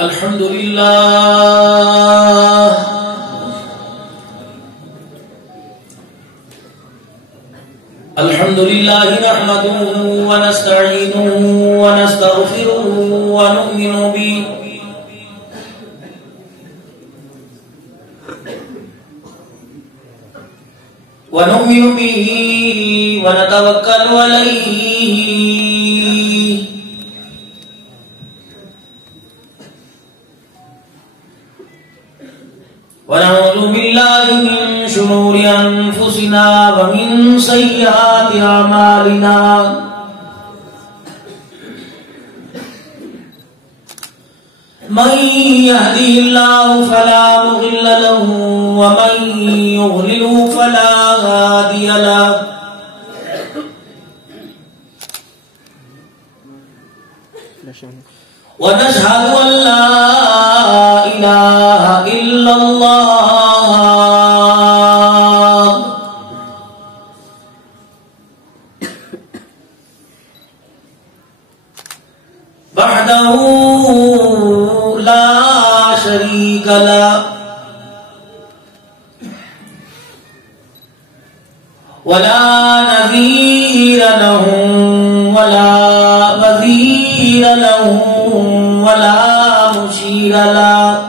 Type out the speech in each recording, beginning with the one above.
الحمد لله الحمد لله نحمده ونستعينه ونستغفره ونؤمن به ونتوكل عليه ونعوذ بالله من شرور أنفسنا ومن سيئات أعمالنا من يهده الله فلا مضل له ومن يضلل فلا هادي له ونشهد أن لا إله إلا الله وحده لا شريك له ولا نظير له ولا وزير له ولا مشير له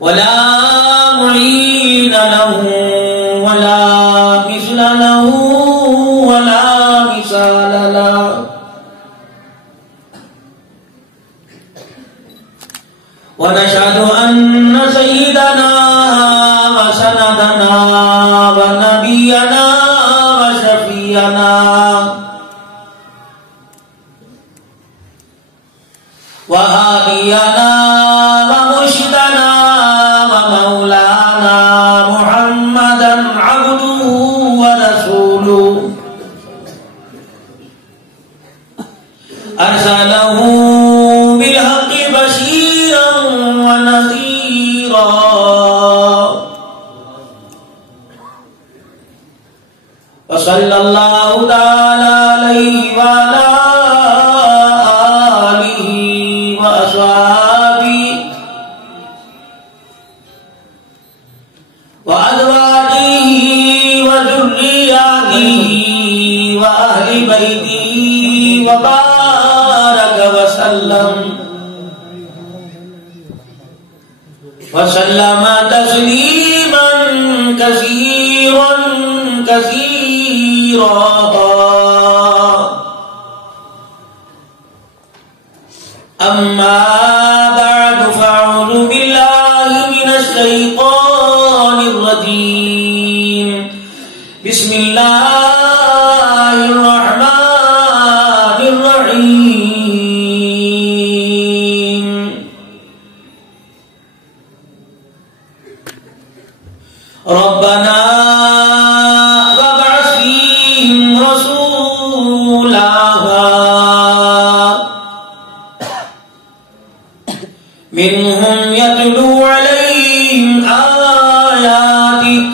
ولا معين له ولا مثل له ولا مثال له ونشهد أن سيدنا وسندنا ونبينا وشفيعنا وهادينا ومرشدنا ومولانا محمدا عبده ورسوله أرسله بالحق بشيرا ونذيرا وصلى الله تعالى عليه وعلى آله وأصحابه وأزواجه وذرياته وأهل بيته وبارك وسلم تسليما كثيرا كثيرا أما بعد فأعوذ بالله من الشيطان الرجيم بسم الله الرحمن الرحيم ربنا وابعث فيهم رسولا منهم يتلو عليهم آياتك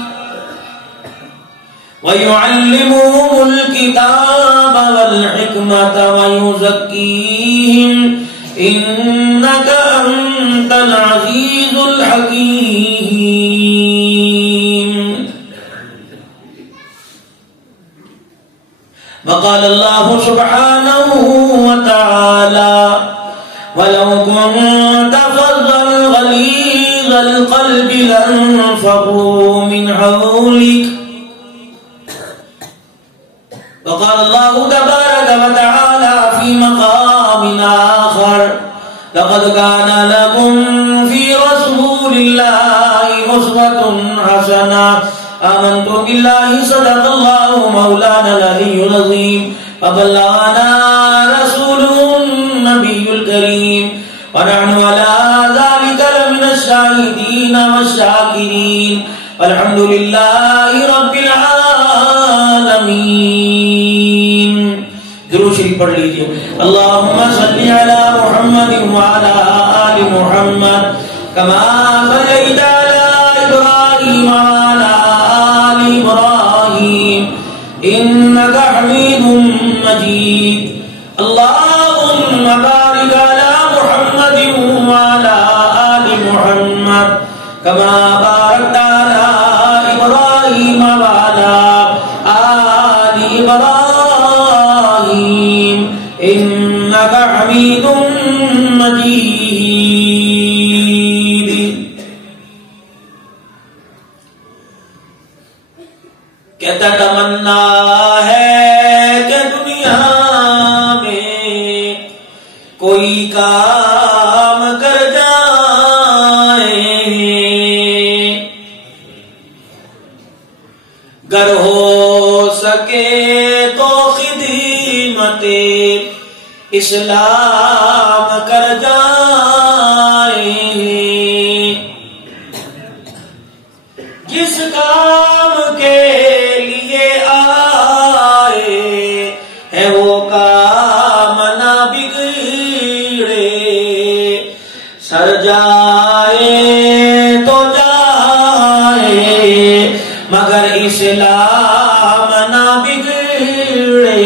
ويعلمهم الكتاب والحكمة ويزكيهم إنك أنت العزيز الحكيم وقال الله سبحانه وتعالى ولو كنت فظا غليظ القلب لانفضوا من حولك وقال الله تبارك وتعالى في مقام آخر لقد كان لكم في رسول الله أسوة حسنة آمنت بالله صدق الله مولانا العلي العظيم وبلغنا رسوله النبي الكريم ونحن على ذلك لمن الشاهدين والشاكرين والحمد لله رب العالمين. درود شریف پڑھ لیجئے. اللهم صل على محمد وعلى آل محمد كما صليت على إبراهيم وعلى آل إبراهيم إنك حميد مجيد. كما باركت على إبراهيم وعلى آل إبراهيم إنك حميد مجيد. کہتا تمنا ہے کہ دنیا میں کوئی کام کر جائے، گر ہو سکے تو خدمت اسلام کر جائے. جس کام کے لیے آئے ہے وہ کام نہ بگڑے، سر جائے تو جائے مگر اسلام نہ بگڑے.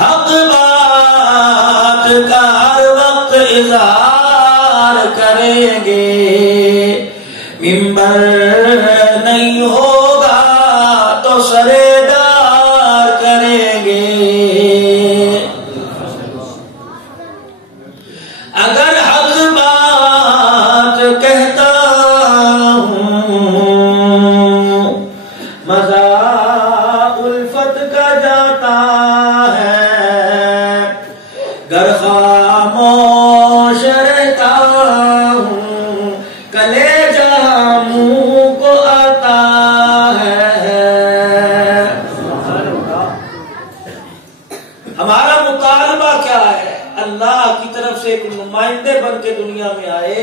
حق بات کا ہر وقت اظہار کریں گے، ممبر نہیں ہوگا تو سردار کریں گے. اگر حق بات کہتا ہوں مزہ الفت کا جاتا ہے، گر خاموش رہتا ہوں کلیجہ منہ کو آتا ہے. ہمارا مطالبہ کیا ہے؟ اللہ کی طرف سے ایک نمائندے بن کے دنیا میں آئے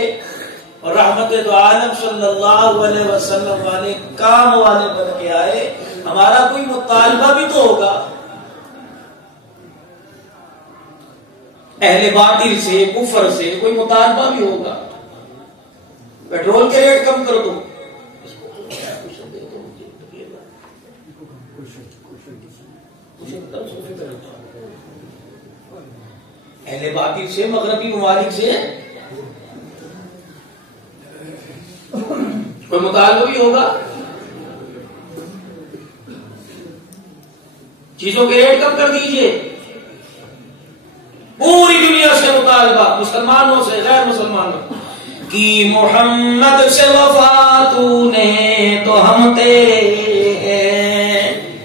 اور رحمت دو عالم صلی اللہ علیہ وسلم والے کام والے بن کے آئے. ہمارا کوئی مطالبہ بھی تو ہوگا. اہل باطل سے کفر سے کوئی مطالبہ بھی ہوگا. پیٹرول کے ریٹ کم کر دو، اہل باطل سے مغربی ممالک سے کوئی مطالبہ بھی ہوگا. چیزوں کے ریٹ کم کر دیجئے. پوری دنیا سے مطالبہ، مسلمانوں سے غیر مسلمانوں کی محمد سے وفا تو نے تو ہم تیرے ہیں.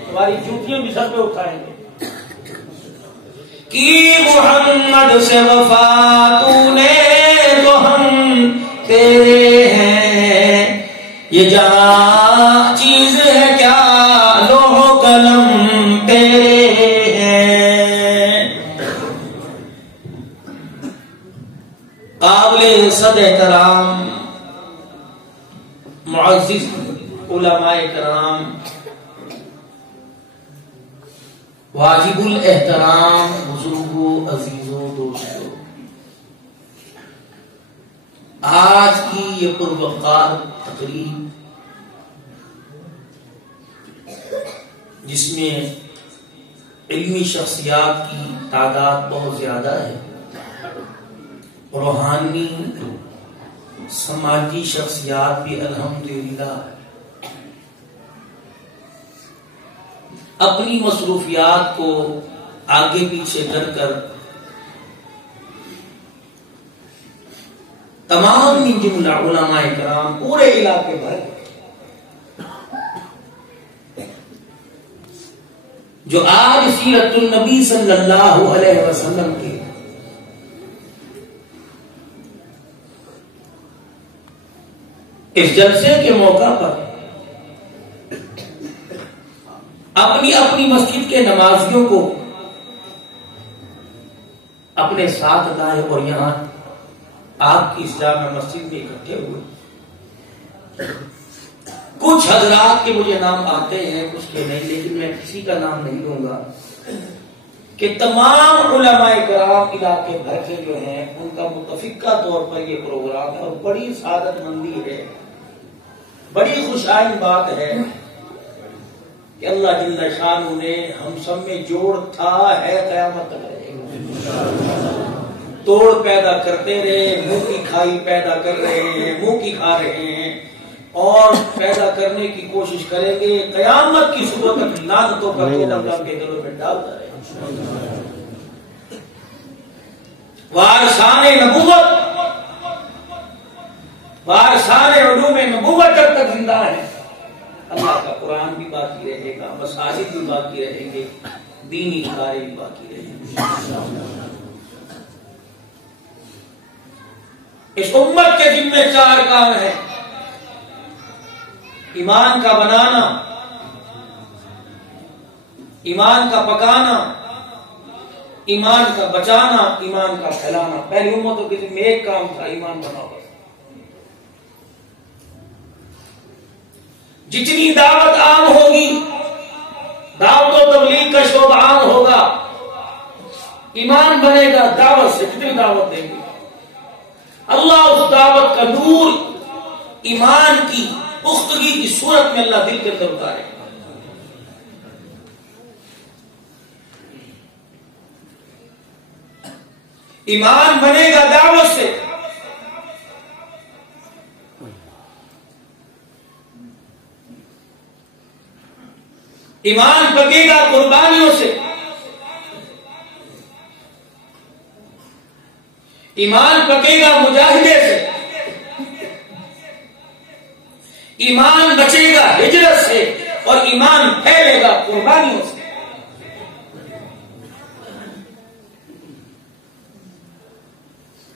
ہماری جوتیاں بھی سر پہ اٹھائیں گے. کی محمد سے وفا تو نے تو ہم تیرے ہیں. یہ جہاں چیز ہے کیا لوح و قلم تیرے ہیں. قابل صد احترام معزز علماء کرام، واجب الاحترام بزرگوں، عزیزوں، دوستوں، آج کی یہ پروقار تقریب جس میں علمی شخصیات کی تعداد بہت زیادہ ہے، روحانی سماجی شخصیات بھی الحمدللہ اپنی مصروفیات کو آگے پیچھے کر کر تمام جملہ علماء کرام پورے علاقے بھر جو آج سیرت النبی صلی اللہ علیہ وسلم کے اس جلسے کے موقع پر اپنی اپنی مسجد کے نمازیوں کو اپنے ساتھ لائے اور یہاں آپ کی اس جامع مسجد میں اکٹھے ہوئے. کچھ حضرات کے مجھے نام آتے ہیں، کچھ کے نہیں، لیکن میں کسی کا نام نہیں لوں گا کہ تمام علماء کرام علاقے بھر کے جو ہیں ان کا متفقہ طور پر یہ پروگرام ہے اور بڑی سعادت مندی ہے، بڑی خوشائن بات ہے کہ اللہ جل شانہ نے ہم سب میں جوڑ تھا ہے قیامت تک رہے گا. توڑ پیدا کرتے رہے، منہ کی کھائی پیدا کر رہے ہیں، منہ کی کھا رہے ہیں اور پیدا کرنے کی کوشش کریں گے، قیامت کی صبح تک لعنتوں کا اللہ کے دلوں میں ڈالتا رہے۔ وارثان نبوت، وارثان علوم نبوت جب تک زندہ ہے، اللہ کا قرآن بھی باقی رہے گا، مساجد بھی باقی رہیں گے، دینی ادارے بھی باقی رہیں گے۔ اس امت کے ذمہ 4 کام ہیں: ایمان کا بنانا، ایمان کا پکانا، ایمان کا بچانا، ایمان کا پھیلانا۔ پہلی امتوں کے ذمہ ایک کام تھا، ایمان بناؤ۔ جتنی دعوت عام ہوگی، دعوت و تبلیغ کا شعبہ عام ہوگا، ایمان بنے گا دعوت سے، جتنی دعوت دیں گے اللہ اس دعوت کا نور ایمان کی پختگی کی صورت میں اللہ دل کے اندر اتارے گا۔ ایمان بنے گا دعوت سے، ایمان پکے گا قربانیوں سے، ایمان پکے گا مجاہدے سے، ایمان بچے گا ہجرت سے، اور ایمان پھیلے گا قربانیوں سے۔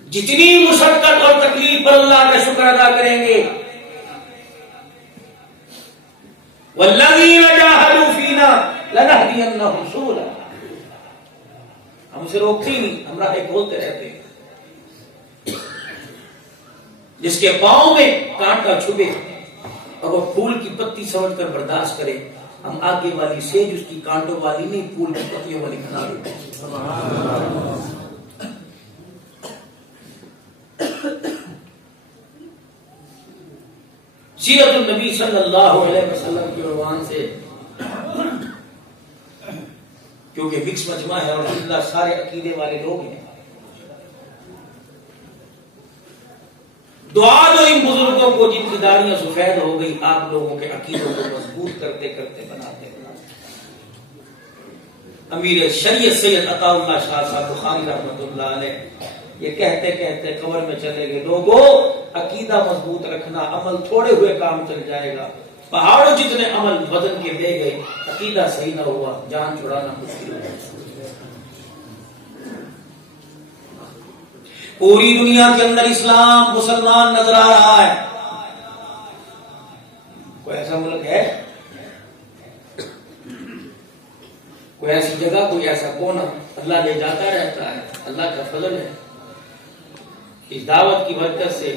جتنی مشقت اور تکلیف پر اللہ کا شکر ادا کریں گے، وَالَّذِينَ جَاهَدُوا فِينَا لَنَهْدِيَنَّهُمْ سُبُلَنَا، ہم اسے روکتے ہی نہیں، ہم راہیں کھولتے رہتے ہیں۔ جس کے پاؤں میں کانٹا چھپے اور وہ پھول کی پتی سمجھ کر برداشت کرے، ہم آگے والی سیج اس کی کانٹوں والی نہیں، پھول کی پتیوں والی بنا دیتے ہیں۔ سیرت النبی صلی اللہ علیہ وسلم کی عنوان سے، کیونکہ مکس مجمع ہے اور اللہ سارے عقیدے والے لوگ ہیں، دعا دو ان بزرگوں کو جن کی داڑیاں سفید ہو گئی، آپ لوگوں کے عقیدوں کو مضبوط کرتے کرتے بناتے بناتے۔ امیر شریعت سید عطا اللہ شاہ صاحب بخاری رحمۃ اللہ علیہ یہ کہتے کہتے قبر میں چلے گئے، لوگوں عقیدہ مضبوط رکھنا، عمل تھوڑے ہوئے کام چل جائے گا، پہاڑوں جتنے عمل بدن کے دے گئے، عقیدہ صحیح نہ ہوا جان چھڑانا مشکل ہو جائے۔ پوری دنیا کے اندر اسلام مسلمان نظر آ رہا ہے، کوئی ایسا ملک ہے، کوئی ایسی جگہ، کوئی ایسا کونا، اللہ لے جاتا رہتا ہے، اللہ کا فضل ہے۔ اس دعوت کی برکت سے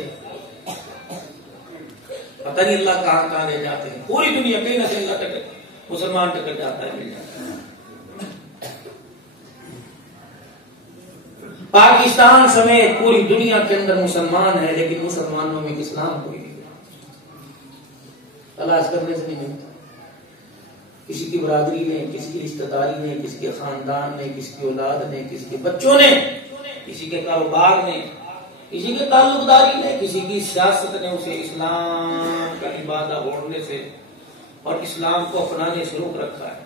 پتہ نہیں اللہ کہاں کہاں لے جاتے ہیں، پوری دنیا کہیں نہ کہیں اللہ مسلمان ٹکر جاتا ہے، مل جاتا ہے۔ پاکستان سمیت پوری دنیا کے اندر مسلمان ہے، لیکن مسلمانوں میں اسلام کوئی نہیں، تلاش کرنے سے نہیں ملتا۔ کسی کی برادری نے، کسی کی رشتہ داری نے، کسی کے خاندان نے، کسی کی اولاد نے، کسی کے بچوں نے، کسی کے کاروبار نے، کسی کے تعلق داری نے، کسی کی سیاست نے اسے اسلام کا لبادہ اوڑھنے سے اور اسلام کو اپنانے سے روک رکھا ہے۔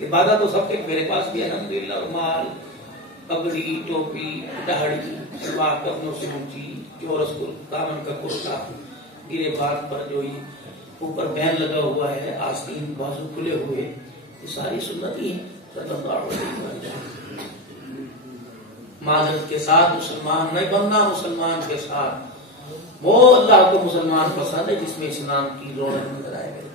لبادہ تو سب کے میرے پاس بھی الحمدللہ، رومال، پگڑی، ٹوپی، دہڑی، سلوار کفنوں سے اونچی، چورس دامن کا کرتا، گرے بات پر جو اوپر بین لگا ہوا ہے، آستین بازو کھلے ہوئے، یہ ساری سنت ہی ہیں صلی اللہ علیہ وسلم۔ معذرت کے ساتھ مسلمان نہیں بننا، مسلمان کے ساتھ وہ اللہ کو مسلمان پسند ہے جس میں اسلام کی رونق نظر آئے گی۔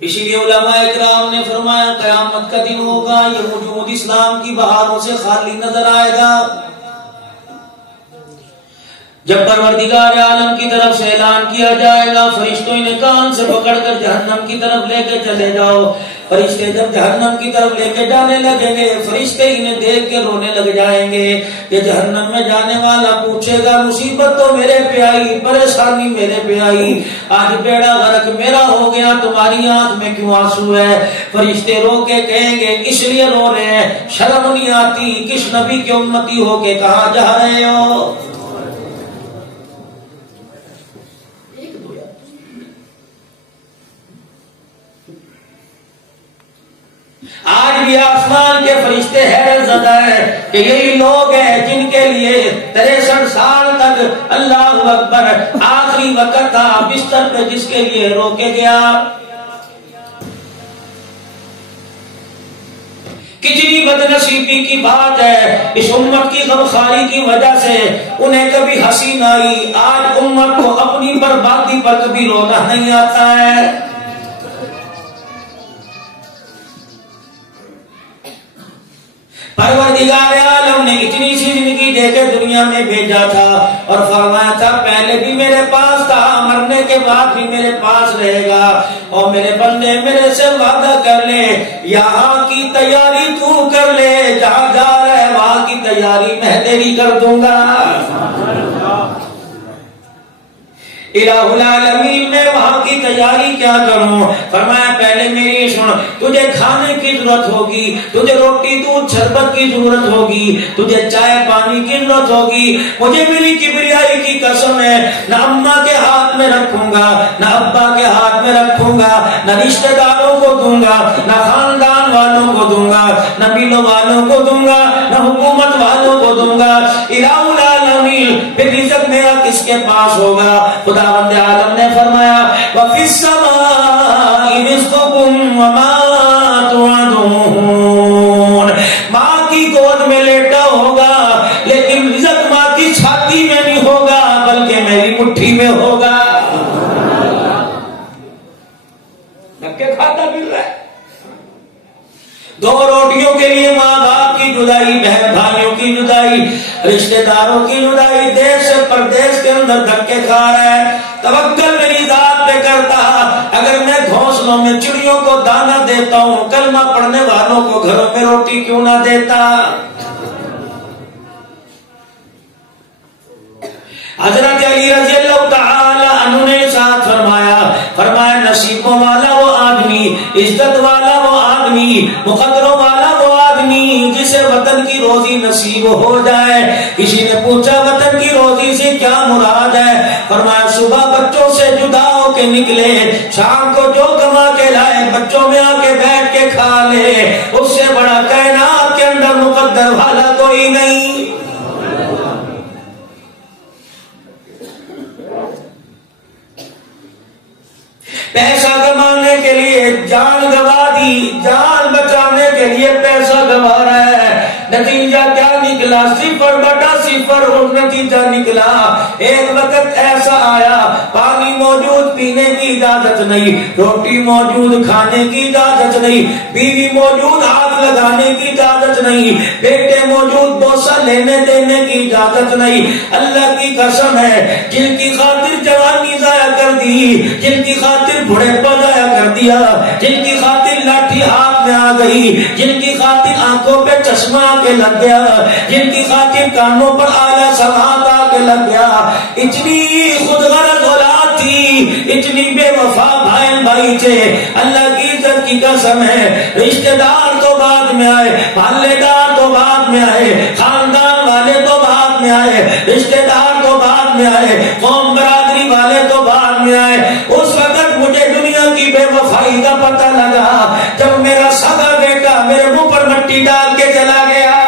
اسی لیے علماء اکرام نے فرمایا قیامت کا دن ہوگا، یہ وجود اسلام کی بہاروں سے خالی نظر آئے گا، جب پروردگار عالم کی طرف سے اعلان کیا جائے گا، فرشتوں انہیں کان سے پکڑ کر جہنم کی طرف لے کے چلے جاؤ، فرشتے جب جہنم کی طرف لے کے جانے لگیں گے فرشتے انہیں دیکھ کے رونے لگ جائیں گے کہ جہنم میں جانے والا پوچھے گا مصیبت تو میرے پہ آئی پریشانی میرے پہ آئی آج بیڑا غرق میرا ہو گیا تمہاری آنکھ میں کیوں آنسو ہے؟ فرشتے رو کے کہیں گے اس لیے رو رہے ہیں شرم نہیں آتی کس نبی کی امتی ہو کے کہاں جا رہے ہو؟ آج بھی آسمان کے فرشتے حیرت زدہ ہیں کہ یہی لوگ ہیں جن کے لیے 63 سال تک اللہ اکبر آخری وقت تھا بستر پہ جس کے لیے روکے گیا. کتنی بدنصیبی کی بات ہے اس امت کی غمخواری کی وجہ سے انہیں کبھی ہنسی نہ آئی. آج امت کو اپنی بربادی پر کبھی رونا نہیں آتا ہے. پروردگار عالم نے اتنی سی زندگی دے کے دنیا میں بھیجا تھا اور فرمایا تھا پہلے بھی میرے پاس تھا مرنے کے بعد بھی میرے پاس رہے گا اور میرے بندے میرے سے وعدہ کر لے یہاں کی تیاری تو کر لے جہاں جا رہا ہے وہاں کی تیاری میں تیری کر دوں گا. الہ العالمین میں وہاں کی تیاری کیا کروں؟ فرمایا پہلے میری سن تجھے کھانے کی ضرورت ہوگی تجھے روٹی دودھ شربت کی ضرورت ہوگی تجھے چائے پانی کی ضرورت ہوگی. مجھے میری کبریائی کی قسم ہے نہ اماں کے ہاتھ میں رکھوں گا نہ ابا کے ہاتھ میں رکھوں گا نہ رشتہ داروں کو دوں گا نہ خاندان والوں کو دوں گا نہ بیلوں والوں کو دوں گا نہ حکومت والوں کو دوں گا. الہ العالمین پھر رزق میرا کس کے پاس ہوگا؟ خداوند عالم نے فرمایا وَفِي السَّمَاءِ رِزْقُكُمْ وَمَا تُوعَدُونَ. ماں کی گود میں لیٹا ہوگا لیکن رزق ماں کی چھاتی میں نہیں ہوگا بلکہ میری مٹھی میں ہوگا. دھکے کھاتا مل رہا ہے. 2 روٹیوں کے لیے ماں باپ کی جدائی بہن بھائیوں کی جدائی رشتہ داروں کی جدائی دیش سے پردیش کے اندر دھکے کھا رہا ہے. توکل میری ذات پہ کرتا اگر میں گھونسلوں میں چڑیوں کو دانا دیتا ہوں کلمہ پڑھنے والوں کو گھروں میں روٹی کیوں نہ دیتا؟ حضرت علی رضی اللہ تعالی عنہ نے ساتھ فرمایا نصیبوں والا وہ آدمی عزت والا وہ آدمی مقدروں والا وہ آدمی جسے وطن کی روزی نصیب ہو جائے. کسی نے پوچھا وطن کی روزی سے کیا مراد ہے؟ فرمایا صبح بچوں سے جدا ہو کے نکلے شام کو جو کما کے لائے بچوں میں آ کے بیٹھ کے کھا لے اس سے بڑا کائنات کے اندر مقدر والا کوئی نہیں. پیسہ کمانے کے لیے جان گوا دی جان بچانے کے لیے پیسہ گوا رہا ہے نتیجہ کیا نکلا؟ 0/0 اور نتیجہ نکلا ایک وقت ایسا آیا پانی موجود پینے کی اجازت نہیں روٹی موجود کھانے کی اجازت نہیں بیوی موجود ہاتھ لگانے کی اجازت نہیں بیٹے موجود بوسہ لینے دینے کی اجازت نہیں. اللہ کی قسم ہے جن کی خاطر جوانی ضائع کر دی جن کی خاطر بڑے ضائع کر دیا جن کی خاطر لاٹھی ہاتھ میں آ گئی جن کی خاطر آنکھوں پہ چشمہ آ کے لگ گیا جن کی خاطر کانوں پر آلہ سماعت آ کے لگ گیا اتنی خود غرض اولاد تھی اتنی بے وفا بھائی تھے. اللہ کی عزت کی قسم ہے رشتہ دار تو بعد میں آئے محلے دار تو بعد میں آئے خاندان والے تو بعد میں آئے رشتہ دار تو بعد میں آئے قوم برادری والے تو بعد میں آئے. اس وقت مجھے دنیا کی بے وفائی کا پتہ لگا جب میرا سگا بیٹا میرے منہ پر مٹی ڈال کے چلا گیا.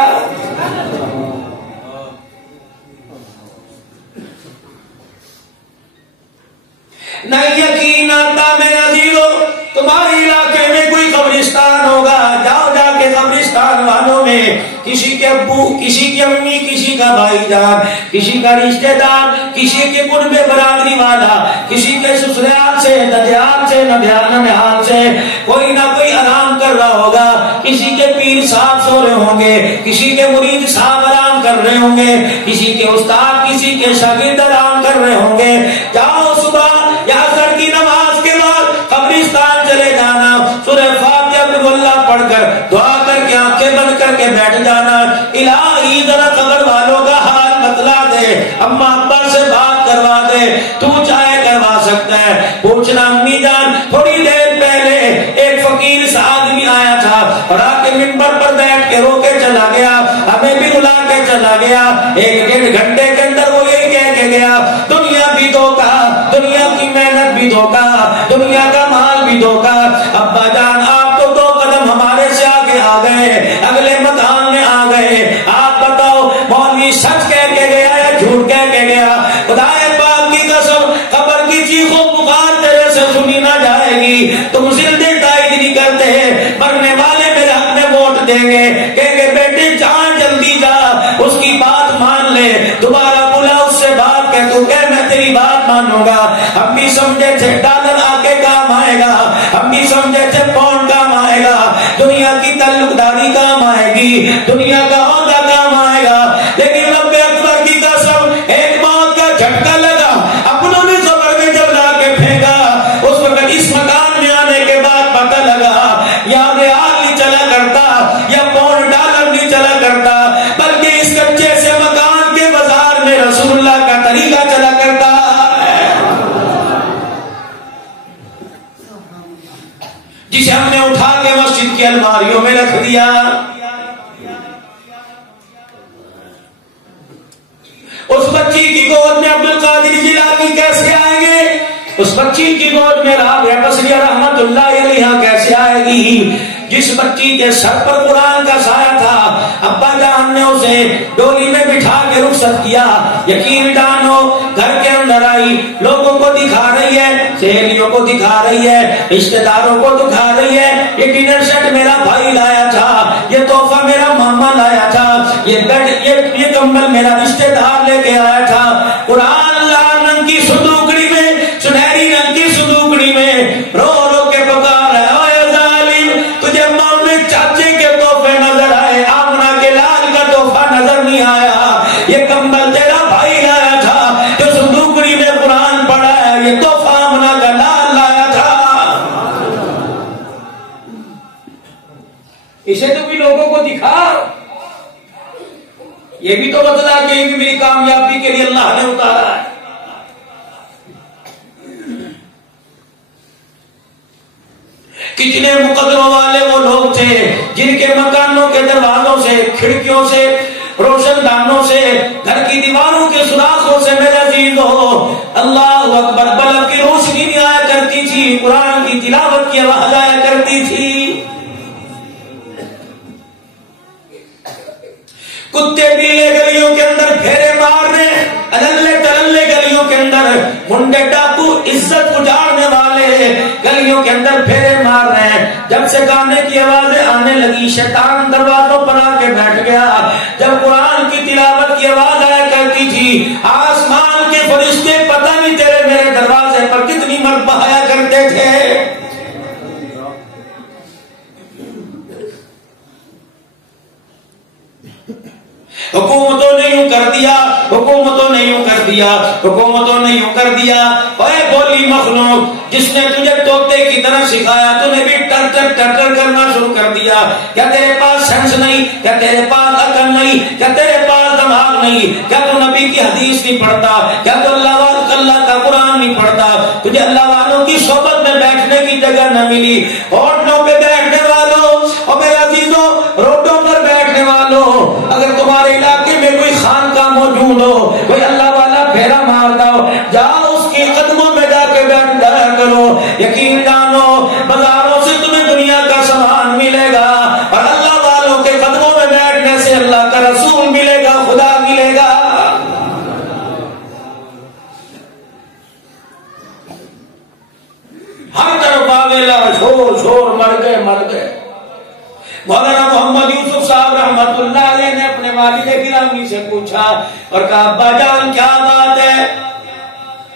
نہیں یقین آتا میرے عزیزو تمہارے علاقے میں کوئی قبرستان ہوگا جاؤ جا کے قبرستان والوں میں کسی کے ابو کسی کی امی کسی کا بھائی جان کسی کا رشتہ دار کسی کے قرب برادری والا کسی کے سسرال سے ددیال سے ننیال سے کوئی نہ کوئی آرام کر رہا ہوگا. کسی کے پیر صاحب سو رہے ہوں گے کسی کے مرید صاحب آرام کر رہے ہوں گے کسی کے استاد کسی کے شاگرد آرام کر رہے ہوں گے. جاؤ صبح یا عصر کی نماز کے بعد قبرستان چلے جانا سورہ فاتحہ دعا کر کے آنکھیں بند کر کے بیٹھ جانا، الہی ذرا قبر والوں کا حال بتلا دے، اماں ابا سے بات کروا دے، تو چاہے کروا سکتا ہے۔ پوچھنا امی جان تھوڑی دیر پہلے ایک فقیر سا آدمی آیا تھا اور آ کے منبر پر بیٹھ کے رو کے چلا گیا، ہمیں بھی رلا کے چلا گیا، 1-1.5 گھنٹے کے اندر وہ یہی کہہ کے گیا، دنیا بھی دھوکا، دنیا کی محنت بھی دھوکا، دنیا کا مال بھی دھوکا۔ ابا جان آپ تو 2 قدم ہمارے سے آگے آ گئے، اگلے مکان میں آ گئے، آپ بتاؤ مولوی سچ کہہ کے گیا یا جھوٹ کہہ کے گیا؟ خدا پاک کی قسم قبر کی چیخ و پکار تیرے سے سنی نہ جائے گی۔ تم زندے تائید نہیں کرتے، مرنے والے میرے حق میں ووٹ دیں گے، کہیں گے بیٹے جان جلدی جا، اس کی بات مان لے، دوبارہ بلا اس سے بات کہ تو کہہ میں تیری بات مانوں گا۔ ہم بھی سمجھے تھے ڈالر آ کے کام آئے گا، ہم بھی سمجھے تھے پاؤنڈ کام آئے گا، دنیا کی تعلق داری کام آئے گی، دنیا کا عہدہ کام آئے گا، لیکن رب اکبر کی قسم ایک موت کا جھٹکا لگا، اپنوں نے قبر میں جب لا کے پھینکا، اس وقت اس مکان میں آنے کے بعد پتہ لگا یا ریال نہیں چلا کرتا یا پاؤنڈ ڈالر نہیں چلا کرتا، بلکہ اس کچے سے مکان کے بازار میں رسول اللہ کا طریقہ چلا کرتا ہے، جسے ہم نے اٹھا کے مسجد کی الماریوں میں رکھ دیا۔ اس بچی کی گود میں عبد القادر جیلانی کیسے آئیں گے؟ اس بچی کی گود میں رابعہ بصریہ رحمت اللہ علیہا کیسے آئے گی؟ جس بچی کے سر پر قرآن کا سایہ تھا، ابا جان نے اسے ڈولی میں بٹھا کے رخصت کیا، یقین جانو گھر کے اندر آئی، لوگوں کو دکھا رہی ہے، سہیلیوں کو دکھا رہی ہے، رشتہ داروں کو دکھا رہی ہے، یہ ڈنر سیٹ میرا بھائی لایا تھا، یہ تحفہ میرا ماما لایا تھا، یہ کمبل میرا رشتہ دار لے کے آیا تھا۔ قرآن لال رنگ کی صندوقڑی میں، سنہری رنگ کی صندوقڑی میں رو رو کے پکار ہے، اے ظالم تجھے مامے چاچے کے تحفے نظر آئے، آمنہ کے لال کا تحفہ نظر نہیں آیا، یہ کمبل تیرا بھائی لایا تھا جو صندوقڑی میں قرآن پڑھا ہے، یہ تحفہ آمنہ کا لال لایا تھا۔ اسے تو بھی لوگوں کو دکھا، یہ بھی تو بتلا کہ میری کامیابی کے لیے اللہ نے اتارا ہے۔ کتنے مقدروں والے وہ لوگ تھے جن کے مکانوں کے دروازوں سے، کھڑکیوں سے، روشن دانوں سے، گھر کی دیواروں کے سوراخوں سے میرے عزیزو اللہ اکبر بلب کی روشنی نہیں آیا کرتی تھی، قرآن کی تلاوت کی آواز آیا کرتی تھی۔ کتے بیلے گلیوں کے اندر پھیرے مارنے، اللے تللے گلیوں کے اندر، منڈے ڈاکو عزت اجاڑنے والے گلیوں کے اندر پھیرے مار رہے ہیں۔ جب سے گانے کی آوازیں آنے لگی شیطان دروازوں پر آ کے بیٹھ گیا۔ جب قرآن کی تلاوت کی آواز آیا کرتی تھی، آسمان کے فرشتے پتہ نہیں تیرے میرے دروازے پر کتنی مرتبہ آیا کرتے تھے۔ حکومتوں نے یوں کر دیا، حکومتوں نے یوں کر دیا، حکومتوں نے یوں کر دیا۔ اے بولی مخلوق، جس نے تجھے طوطے کی طرح سکھایا تو نے بھی ٹر ٹر ٹر ٹر کرنا شروع کر دیا۔ کیا تیرے پاس سینس نہیں؟ کیا تیرے پاس عقل نہیں؟ کیا تیرے پاس دماغ نہیں؟ کیا تو نبی کی حدیث نہیں پڑھتا؟ کیا تو اللہ کا قرآن نہیں پڑھتا؟ تجھے اللہ والوں کی صحبت میں بیٹھنے کی جگہ نہ ملی، ہوٹلوں پہ بیٹھنے والوں اور میرے عزیزوں روڈوں پر بیٹھنے والوں، اگر تمہارے علاقے میں کوئی خانقاہ موجود ہو، کوئی اللہ والا پھیرا مارتا ہو، جاؤ اس کے قدموں میں جا کے بیٹھ جایا کرو۔ یقین جانو بازاروں سے تمہیں دنیا کا سامان ملے گا اور اللہ والوں کے قدموں میں بیٹھنے سے اللہ کا رسول ملے گا، خدا ملے گا۔ ہر طرف آویلا شور شور، مر گئے مر گئے۔ مولانا محمد یوسف صاحب رحمت اللہ علیہ نے اپنے والد گرامی سے پوچھا اور کہا ابا جان کیا بات ہے؟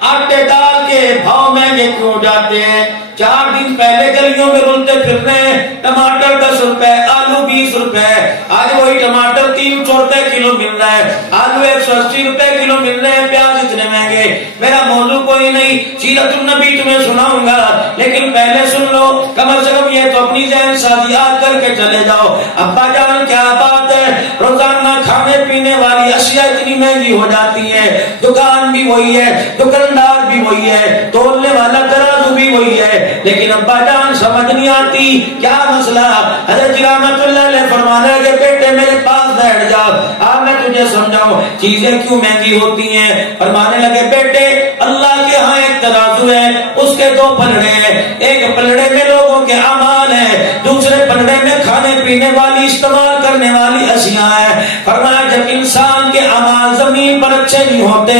آٹے دال کے بھاؤ مہنگے کیوں جاتے ہیں؟ 4 دن پہلے گلیوں میں رلتے پھر رہے ہیں، ٹماٹر 10 روپے، آلو 20 روپے، آج وہی ٹماٹر 300 روپے کلو مل رہا ہے، آلو 180 روپے کلو مل رہے ہیں، پیاز اتنے مہنگے۔ میرا موضوع کوئی نہیں، سیرت النبی تمہیں سناؤں گا، لیکن پہلے سن لو، کم از کم یہ تو اپنی ذہن سازی یاد کر کے چلے جاؤ۔ ابا جان کیا بات ہے، روزانہ کھانے پینے والی اشیاء اتنی مہنگی ہو جاتی ہے، دکان بھی وہی ہے، دکاندار بھی وہی ہے، تولنے والا ترازو بھی وہی ہے، لیکن ابا جان سمجھ نہیں آتی کیا مسئلہ۔ حضرت رحمت اللہ علیہ فرمانے لگے بیٹے میرے پاس بیٹھ جا، آج میں تجھے سمجھاؤں چیزیں کیوں مہنگی ہوتی ہیں۔ فرمانے لگے بیٹے اللہ کے ہاں ایک ترازو ہے، اس کے 2 پلڑے ہیں، ایک پلڑے میں لوگوں کے اعمال ہیں، دوسرے پلڑے میں کھانے پینے والی استعمال کرنے والی اشیاء ہیں۔ فرمایا جب انسان کے اعمال زمین پر اچھے نہیں ہوتے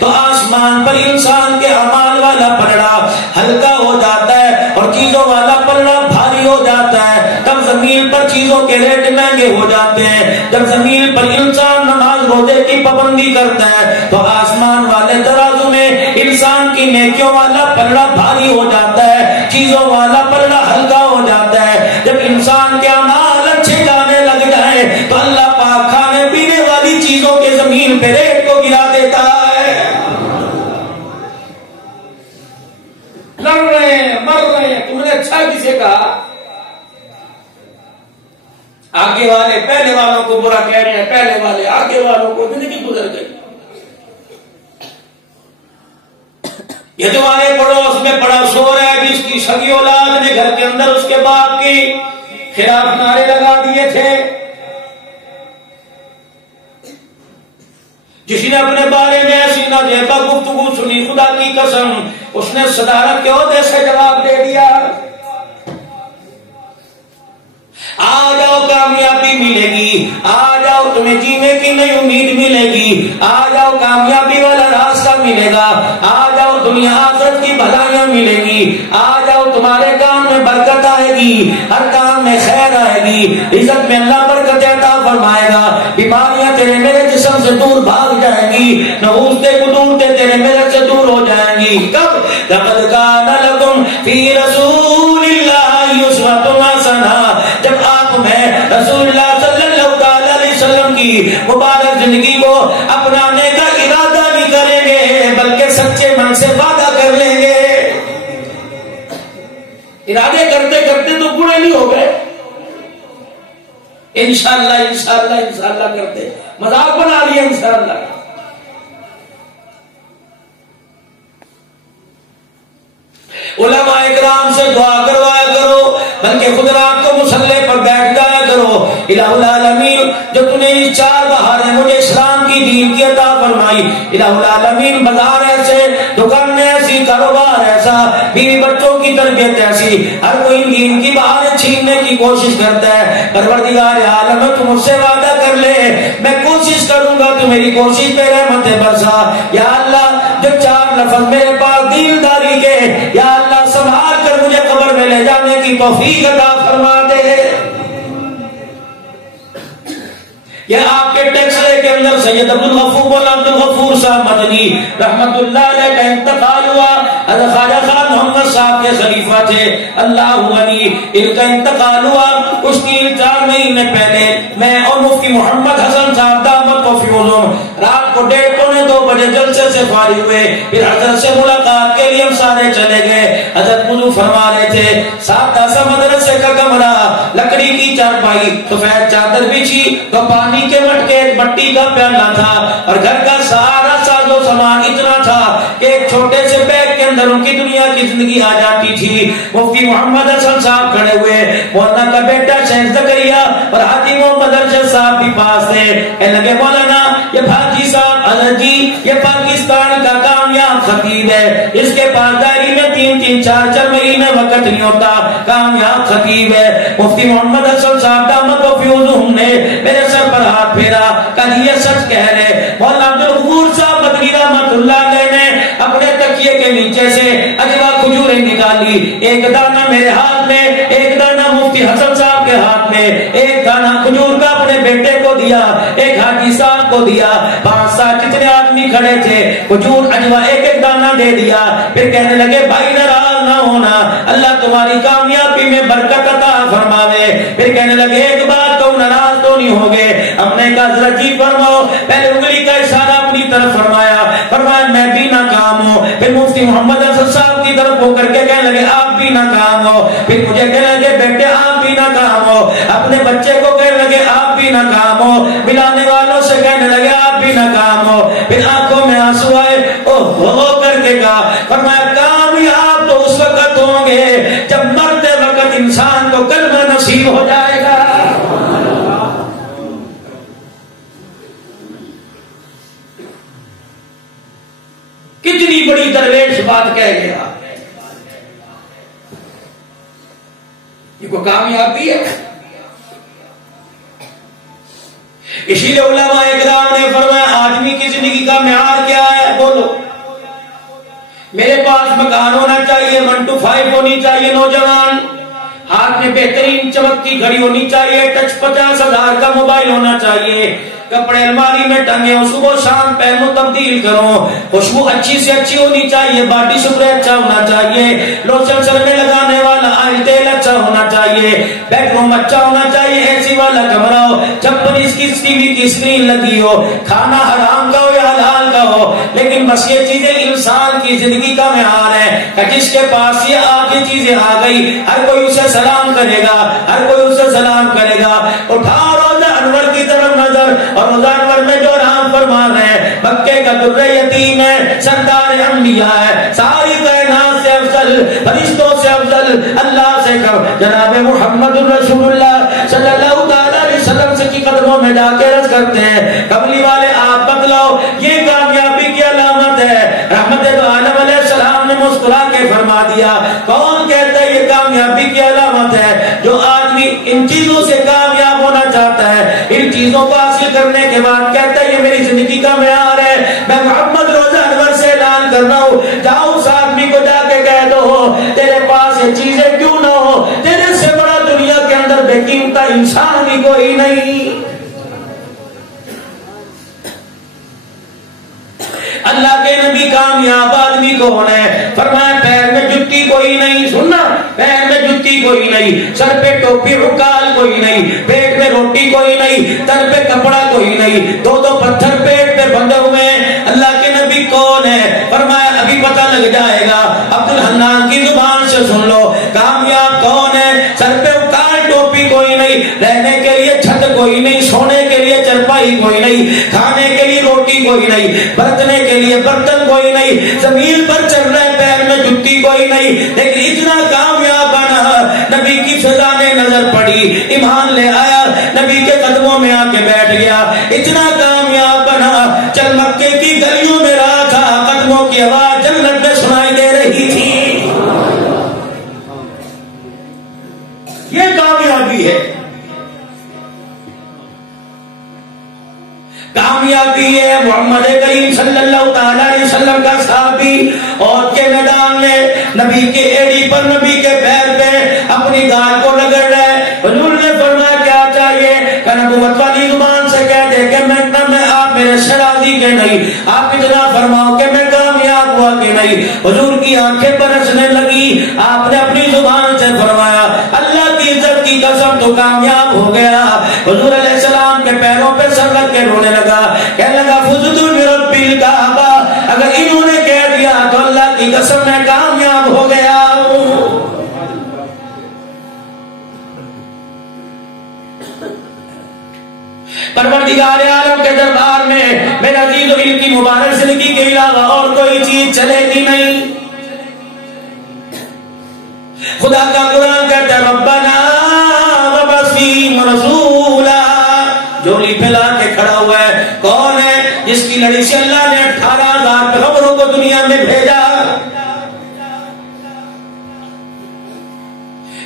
تو آسمان پر انسان کے اعمال والا پلڑا ہلکا ہو جاتا ہے اور چیزوں والا پلڑا بھاری ہو جاتا ہے۔ تب زمین پر چیزوں کے ریٹ مہنگے ہو جاتے ہیں۔ جب زمین پر انسان نماز روزے کی پابندی کرتا ہے تو آسمان والے ترازو میں انسان کی نیکیوں والا پلڑا بھاری ہو جاتا ہے، چیزوں والا پلڑا ہلکا ہو جاتا ہے۔ جب انسان کے اعمال اچھے جانے لگ جائے تو اللہ پاک کھانے پینے والی چیزوں کے زمین پہ ریٹ کو گرا دیتا ہے۔ لڑ رہے ہیں، مر رہے ہیں، تم نے اچھا کسے کہا؟ آگے والے پہلے والوں کو برا کہہ رہے ہیں، پہلے والے آگے والوں کو، زندگی گزر گئی۔ یہ تمہارے پڑوس میں بڑا شور ہے، جس کی سگی اولاد نے گھر کے اندر اس کے باپ کی خلاف نعرے لگا دیے تھے، جس نے اپنے بارے میں ایسی نہ دیبا گفتگو سنی، خدا کی قسم اس نے صدارت کے عہدے سے جواب دے دیا۔ آ جاؤ کامیابی ملے گی، آ جاؤ تمہیں جینے کی نئی امید ملے گی، آ جاؤ کامیابی والا راستہ ملے گا، آ جاؤ دنیا آخرت کی بھلائیاں ملے گی، آ جاؤ تمہارے کام میں برکت آئے گی، ہر کام میں خیر آئے گی، رزق میں اللہ برکت عطا فرمائے گا، بیماریاں تیرے میرے جسم سے دور بھاگ جائیں گی، نحوستے قدورتے تیرے میرے سے دور ہو جائیں گی۔ کب؟ لقد کان لکم فی رسول اللہ اسوۃ حسنہ، جب آپ میں رسول اللہ صلی اللہ علیہ وسلم کی مبارک زندگی کو اپنانے کا ارادہ نہیں کریں گے بلکہ سچے من سے وعدہ کر لیں گے۔ ارادے کرتے کرتے تو برے نہیں ہو گئے، انشاءاللہ انشاءاللہ انشاءاللہ کرتے مذاق بنا لیا انشاءاللہ۔ علماء اکرام سے دعا کروایا کرو، بلکہ خود رات کو مصلی پر بیٹھ جایا کرو۔ الہ العالمین جو تو نے 4 بہاریں مجھے اسلام کی دین کی عطا فرمائی، الہ العالمین بازار ایسے، دکان ایسی، کاروبار ایسا، بیوی بچوں کی تربیت ایسی، ہر کوئی دین کی بہاریں چھیننے کی کوشش کرتا ہے۔ پروردگار عالم تو مجھ سے وعدہ کر لے، میں کوشش کروں گا تو میری کوشش پہ رحمت برسا۔ یا اللہ جو 4 لفظ میرے پاس دینداری کے، یا اللہ سنبھال کر مجھے قبر میں لے جانے کی توفیق عطا فرما دے۔ یہ آپ کے ٹیکسلے کے اندر سید عبدالغفور صاحب مدنی رحمت اللہ علیہ کا انتقال ہوا، حضرت خواجہ خان محمد صاحب کے خلیفہ تھے، اللہ ولی، ان کا انتقال ہوا کچھ 3-4 مہینے پہلے۔ میں اور مفتی محمد حسن صاحب دامت و فیوزم رات کو 1:30-2 بجے جلسے سے فارغ ہوئے، پھر حضرت سے ملاقات کے لیے ہم سارے چلے گئے۔ حضرت وضو فرما رہے تھے، سادہ سا مدرسے کا کمرہ، لکڑی کی چارپائی، سفید چادر بچھی، تو پانی کے مٹکے، مٹی کا پیالہ تھا، اور گھر کا سارا ساز و سامان اتنا تھا کہ ایک چھوٹے سے بیگ کے اندر ان کی دنیا کی زندگی آ جاتی تھی۔ مفتی محمد حسن صاحب کھڑے ہوئے، مولانا کا بیٹا شیخ زکریا اور حاجی محمد ارشد صاحب بھی پاس تھے، کہنے لگے مولانا یہ حاجی صاحب حضرت جی یہ پاکستان کا کامیاب خطیب ہے، اس کے پاس ڈائری میں 3-3 4-4 مہینے وقت نہیں ہوتا، کامیاب خطیب ہے۔ مفتی محمد حسن صاحب دامت و فیوزہم نے میرے سر پر ہاتھ پھیرا، کہ یہ سچ کہہ رہے۔ مولانا عبدالغفور صاحب مدنی رحمت اللہ علیہ نے اپنے تکیے کے نیچے سے اجوا کھجوریں نکالی، ایک دانہ میرے ہاتھ میں، ایک دانہ مفتی حسن صاحب کے ہاتھ میں، ایک دانہ کھجور کا اپنے بیٹے کو دیا، ایک حاجی صاحب کو دیا، 5 7 جتنے آدمی کھڑے تھے کھجور اجوا ایک ایک دانہ دے دیا. پھر کہنے لگے بھائی ناراض نہ ہونا، اللہ تمہاری کامیابی میں برکت عطا فرماوے. پھر کہنے لگے ایک بات تو ناراض تو نہیں ہوگے؟ ہم نے کہا ذرا جی فرماؤ. پہلے انگلی کا اشارہ اپنی طرف فرمایا، فرمایا میں بھی ناکام ہوں. پھر مفتی محمد حسن صاحب کی طرف ہو کر کے کہنے لگے آپ بھی ناکام ہو. پھر مجھے کہنے لگے بیٹے آپ بھی ناکام ہو. اپنے بچے کو کہنے لگے آپ بھی ناکام ہو. ملانے والوں سے کہنے لگے آپ بھی ناکام ہو. پھر آنکھوں میں آنسو آئے، ہو کر کے کہا، فرمایا کامیاب تو اس وقت ہوں گے جب مرتے وقت انسان کو کلمہ نصیب ہو جائے گا. کتنی بڑی درویش بات کہہ گیا. یہ کوئی کامیابی ہے؟ اسی لیے علماء اکرام نے فرمایا آدمی کی زندگی کا معیار کیا ہے؟ بولو. میرے پاس مکان ہونا چاہیے، 1 to 5 ہونی چاہیے، نوجوان ہاتھ میں بہترین چمکتی گھڑی ہونی چاہیے، ٹچ 50,000 کا موبائل ہونا چاہیے، کپڑے الماری میں ٹنگے ہو، صبح شام پہنو تبدیل کرو، خوشبو اچھی سے اچھی ہونی چاہیے، باڈی سپرے اچھا ہونا چاہیے، لوشن سر میں لگانے والا آئل تیل اچھا ہونا چاہیے، بیڈ روم اچھا ہونا چاہیے، اے سی والا کمرہ ہو، 56 ٹی وی کی اسکرین لگی ہو، کھانا حرام کا ہو یا حلال کا ہو. لیکن بس یہ چیزیں انسان کی زندگی کا معیار ہے کہ جس کے پاس یہ آگے چیزیں آ گئی ہر کوئی اسے سلام کرے گا، ہر کوئی اسے سلام کرے گا. اٹھاؤ روزہ انور کی طرف نظر، اور روزہ انور میں جو رام فرما رہے ہیں مکے کا در یتیم ہے، سردار انبیاء ہے، ساری کائنات سے افضل، فرشتوں سے افضل، اللہ سے کم جناب محمد رسول اللہ صلی اللہ علیہ وسلم سے کی قدموں میں جا کے عرض کرتے ہیں کملی والے آپ بتلاؤ یہ کامیابی کی علامت ہے. رحمت دو عالم علیہ السلام نے مسکرا کے فرما دیا کون کہتا ہے یہ کامیابی کی علامت ہے؟ جو آدمی ان چیزوں سے کامیاب ہونا چاہتا ہے، ان چیزوں کو حاصل کرنے کے بعد کہتا ہے یہ میری زندگی کا معیار ہے. میں محمد روزہ انور سے اعلان کر رہا ہوں، جاؤ اس آدمی کو جا کے کہہ دو تیرے پاس یہ چیزیں کیوں نہ ہو، تیرے سے بڑا دنیا کے اندر بے قیمت انسان ہی کوئی نہیں. اللہ کے نبی کامیاب آدمی کون ہے؟ فرمایا پیر میں جتی کوئی نہیں، سننا، پیر میں جتی کوئی نہیں، سر پہ ٹوپی عقال کوئی نہیں، پیٹ میں روٹی کوئی نہیں، تن پہ کپڑا کوئی نہیں، 2 پتھر پیٹ پہ بندھے ہوئے ہیں. اللہ کے نبی کون ہے؟ فرمایا ابھی پتہ لگ جائے گا. عبد الحنان کی زبان سے سن لو کامیاب کون ہے؟ سر پہ عقال ٹوپی کوئی نہیں، رہنے کے لیے چھت کوئی نہیں، سونے کے لیے چرپائی کوئی نہیں، کھانے کے لیے روٹی کوئی نہیں، برتنے کے لیے برتن کوئی نہیں، زمین پر چل رہے پیر میں جتی کوئی نہیں. لیکن اتنا کامیاب بنا نبی کی فضا نے نظر پڑی، ایمان لے آیا، نبی کے قدموں میں آ کے بیٹھ گیا. اتنا کامیاب بنا چل مکے کی گلیوں میں رہا تھا، قدموں کی آواز جنت میں سنائی دے رہی تھی. یہ کامیابی ہے. کامیابی ہے محمد کریم صلی اللہ تعالی علیہ وسلم کا صحابی اور کے میدان میں نبی کے ایڑی پر، نبی کے پیر پہ اپنی گال کو رگڑ رہا ہے. حضور نے فرمایا کیا چاہیے؟ کہ نبوت والی زبان سے کہہ دے کہ میں آپ میرے سے راضی کہ نہیں، آپ اتنا فرماؤ کہ میں کامیاب ہوا کہ نہیں. حضور کی آنکھیں برسنے لگی. آپ نے اپنی زبان سے فرمایا اللہ کی عزت کی قسم تو کامیاب ہو گیا. حضور علیہ السلام کے پیروں پہ سر رکھ کے رونے لگا، کہنے لگا فزت برب الکعبہ، اگر انہوں نے کہہ دیا تو اللہ کی قسم میں کامیاب ہو گیا. پروردگار عالم کے دربار میں میرے عزیز و ان کی مبارک زندگی کے علاوہ اور کوئی چیز چلے گی نہیں. خدا کا قرآن کہتا ہے ربنا وبسیم رسولا. جولی پھیلا کے کھڑا ہوا ہے کون ہے؟ جس کی لڑی سے اللہ نے 18,000 پیغمبروں کو دنیا میں بھیجا.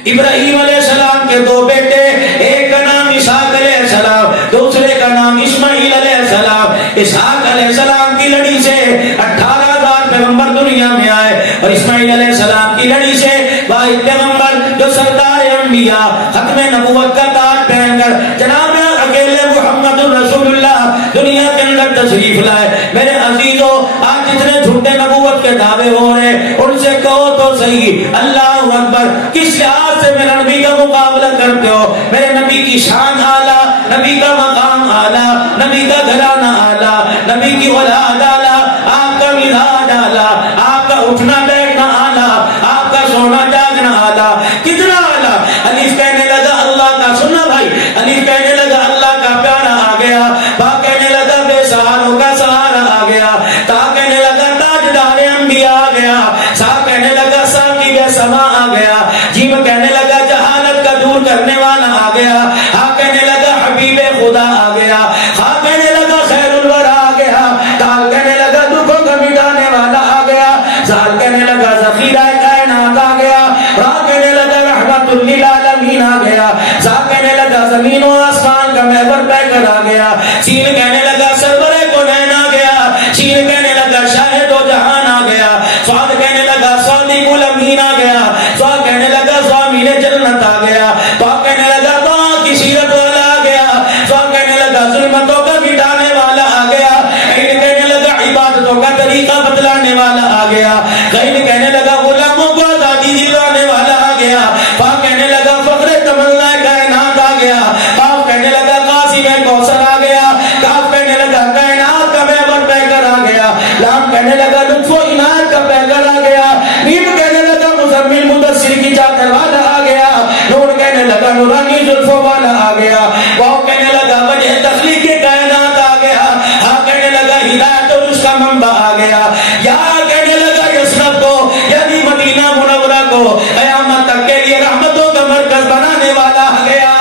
ابراہیم علیہ السلام کے 2 بیٹے، ایک کا نام اسحاق علیہ السلام، دوسرے کا نام اسماعیل علیہ السلام. اسحاق علیہ السلام کی لڑی سے 18,000 پیغمبر دنیا میں آئے، اور اسماعیل علیہ السلام کی لڑی سے واحد پیغمبر جو سردار انبیاء ختم نبوت کا تاج پہن کر جناب اکیلے محمد رسول اللہ دنیا کے اندر تشریف لائے. میرے عزیزو آج جتنے جھوٹے نبوت کے دعوے ہو رہے ان سے کہو تو صحیح اللہ اکبر کس لحاظ سے میرے نبی کا مقابلہ کرتے ہو؟ میرے نبی کی شان اعلیٰ، نبی کا مقام اعلیٰ، نبی کا گھرانہ اعلیٰ، نبی کی اولاد اعلیٰ، آپ کا مزاج اعلیٰ، آپ کا اٹھنا بیٹھنا اعلیٰ، آپ کا سونا جاگنا اعلیٰ. کتنا اعلیٰ؟ الف کہنے لگا اللہ کا، سننا بھائی، الف کہنے لگا اللہ کا پیارا آ گیا، با کہنے لگا بے سہاروں کا سہارا آ گیا، تا کہنے لگا تاجدار انبیاء آ گیا، سا کہنے لگا ساقب سما آ گیا، جیم کہنے لگا جہالت کا دور کرنے والا آ گیا، ہاں کہنے لگا حبیب خدا آ گیا، ہاں کہنے لگا خیر الورا آ گیا، تال کہنے لگا دکھوں کا مٹانے والا آ گیا، زال کہنے لگا ذخیرہ کائنات آ گیا، را کہنے لگا رحمت للعالمین آ گیا، زا کہنے لگا زمین و آسمان کا محور پہ کر آ گیا، سین کہنے لگا سرور کونین آ گیا، شین کہنے لگا شاہد و جہان آ گیا، سواد کہنے لگا صادق الامین آ گیا، سواد کہنے لگا ضامن جنت آ گیا، تو کہنے لگا تو کی سیرت والا آ گیا، سواد کہنے لگا ظلمتوں کا مٹانے والا آ گیا، کہیں کہنے لگا عبادتوں کا طریقہ بتلانے والا آ گیا، کہیں کہنے لگا غلاموں کو آزادی دلانے والا آ گیا، پاک کہنے لگا فخر تمنا کائنات آ گیا، پاک کہنے لگا قاسم کوثر آ گیا، کاف کہنے لگا کائنات کا محور بہ کر آ گیا، لام کہنے لگا لطف و عنایت کا بہ کر آ گیا، میم کہنے لگا مزمل مدثر کی چادر والا آ گیا، نور کہنے لگا نورانی زلفوں والا آ گیا، واو کہنے لگا وجہ تخلیق کائنات آ گیا، ہاں کہنے لگا ہدایت اور اس کا منبع آ گیا، یا کہنے لگا یسرب کو یعنی مدینہ منورہ کو قیامت تک کے لیے رحمتوں کا مرکز بنانے والا آ گیا.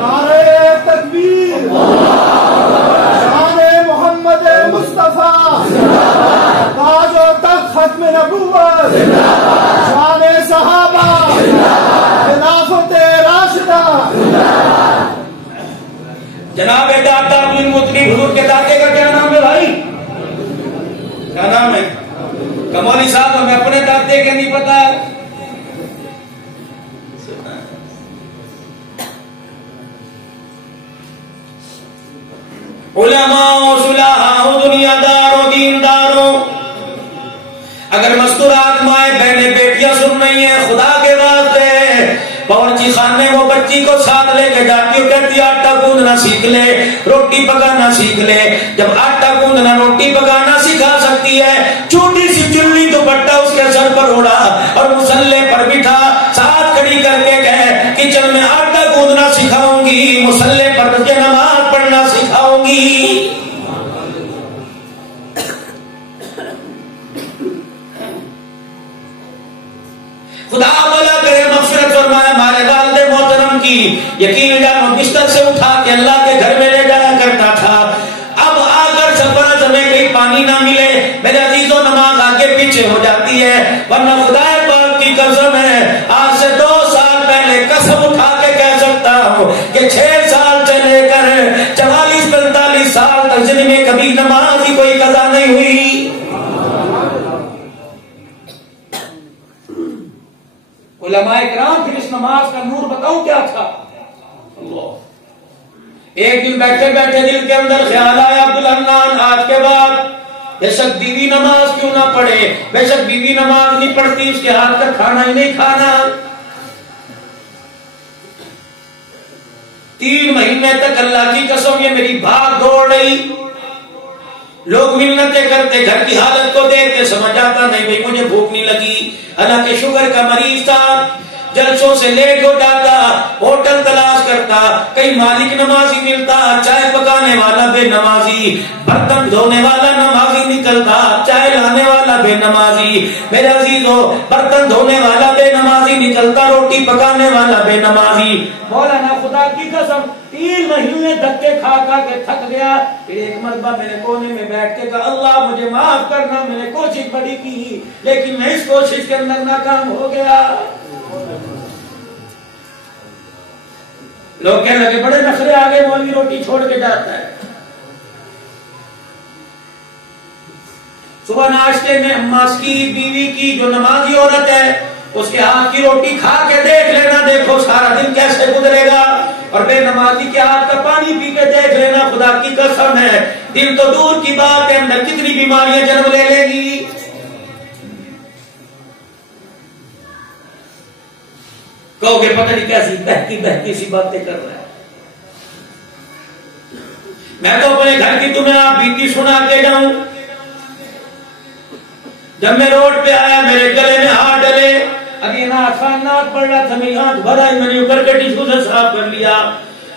نعرہ تکبیر، شان محمد مصطفیٰ، تاج و تخت ختم نبوت، شان صحابہ، خلافت راشدہ. جناب داتا بن مطلب حضور کے داتے کا کیا نام ہے بھائی؟ کیا نام ہے؟ کمولی صاحب ہمیں اپنے داتے کے نہیں پتا ہے. علماء صلحاء دنیا داروں دینداروں، اگر مستورات مائیں بہنیں بیٹیاں سن رہی ہیں خدا کے واسطے باورچی خانے وہ بچی کو ساتھ لے کے جاتی ہو، کہتی آٹا گوندنا سیکھ لے، روٹی پکانا سیکھ لے. جب آٹا گوندنا روٹی پکانا سکھا سکتی ہے، چھوٹی سی چلی دوپٹہ اس کے سر پر اڑا اور مصلح پر بٹھا، ساتھ کھڑی کر کے کہے کچن میں آٹا گوندنا سکھاؤں گی، مصلح پر مجھے نماز پڑھنا سکھاؤں گی. خدا بلا کرے مغفرت فرمائے ہمارے والد محترم کی. یقین جانو بستر سے اٹھا کے اللہ کے گھر میں لے جایا کرتا تھا. اب آ کر سفر میں کہیں پانی نہ ملے میرے عزیزوں نماز آگے پیچھے ہو جاتی ہے، ورنہ خدا پاک کی قسم ہے آج سے 2 سال پہلے قسم اٹھا کے کہہ سکتا ہوں کہ 6 سال سے لے کر 44-45 سال تک زندگی میں کبھی نماز کی کوئی قضا نہیں ہوئی. علماء کرام پھر اس نماز کا نور بتاؤں کیا تھا. اللہ ایک دن بیٹھے بیٹھے دل کے اندر خیال آیا عبدالحنان آج کے بعد بے شک بیوی نماز کیوں نہ پڑھے، بے شک بیوی نماز نہیں پڑھتی اس کے ہاتھ کا کھانا ہی نہیں کھانا. 3 مہینے تک اللہ کی قسم یہ میری بھاگ دوڑ رہی، لوگ منتیں کرتے گھر کی حالت کو دیکھتے سمجھ آتا نہیں بھئی مجھے بھوک نہیں لگی. حالانکہ شوگر کا مریض تھا، جلسوں سے لیٹ ہو جاتا، ہوٹل تلاش کرتا، کئی مالک نمازی ملتا، چائے پکانے والا بے نمازی، برتن دھونے والا نمازی نکلتا، چائے لانے والا بے نمازی. میرے عزیزو برتن دھونے والا بے نمازی نکلتا، روٹی پکانے والا بے نمازی. مولانا خدا کی قسم 3 مہینے دھکے کھا کھا کے تھک گیا. پھر ایک مرتبہ میرے کونے میں بیٹھ کے کہا اللہ مجھے معاف کرنا، میں نے کوشش بڑی کی لیکن میں اس کوشش کے اندر ناکام ہو گیا. لوگ کہنے لگے بڑے نخرے آگے مولوی روٹی چھوڑ کے جاتا ہے. صبح ناشتے میں اماں کی بیوی کی جو نمازی عورت ہے اس کے ہاتھ کی روٹی کھا کے دیکھ لینا، دیکھو سارا دن کیسے گزرے گا، اور بے نمازی کے ہاتھ کا پانی پی کے دیکھ لینا، خدا کی قسم ہے دل تو دور کی بات ہے اندر کتنی بیماریاں جنم لے لے گی۔ کہو گے پتہ نہیں کیسی بہتی بہتی سی باتیں کر رہا ہے۔ میں تو اپنے گھر کی تمہیں آپ بیتی سنا کے جاؤں، جب میں روڈ پہ آیا میرے گلے میں ہاتھ ڈلے، ابھی نعت پڑھ رہا تھا، میری ہاتھ بھرا ہی میں نے اوپر کے ٹشو سے صاف کر لیا۔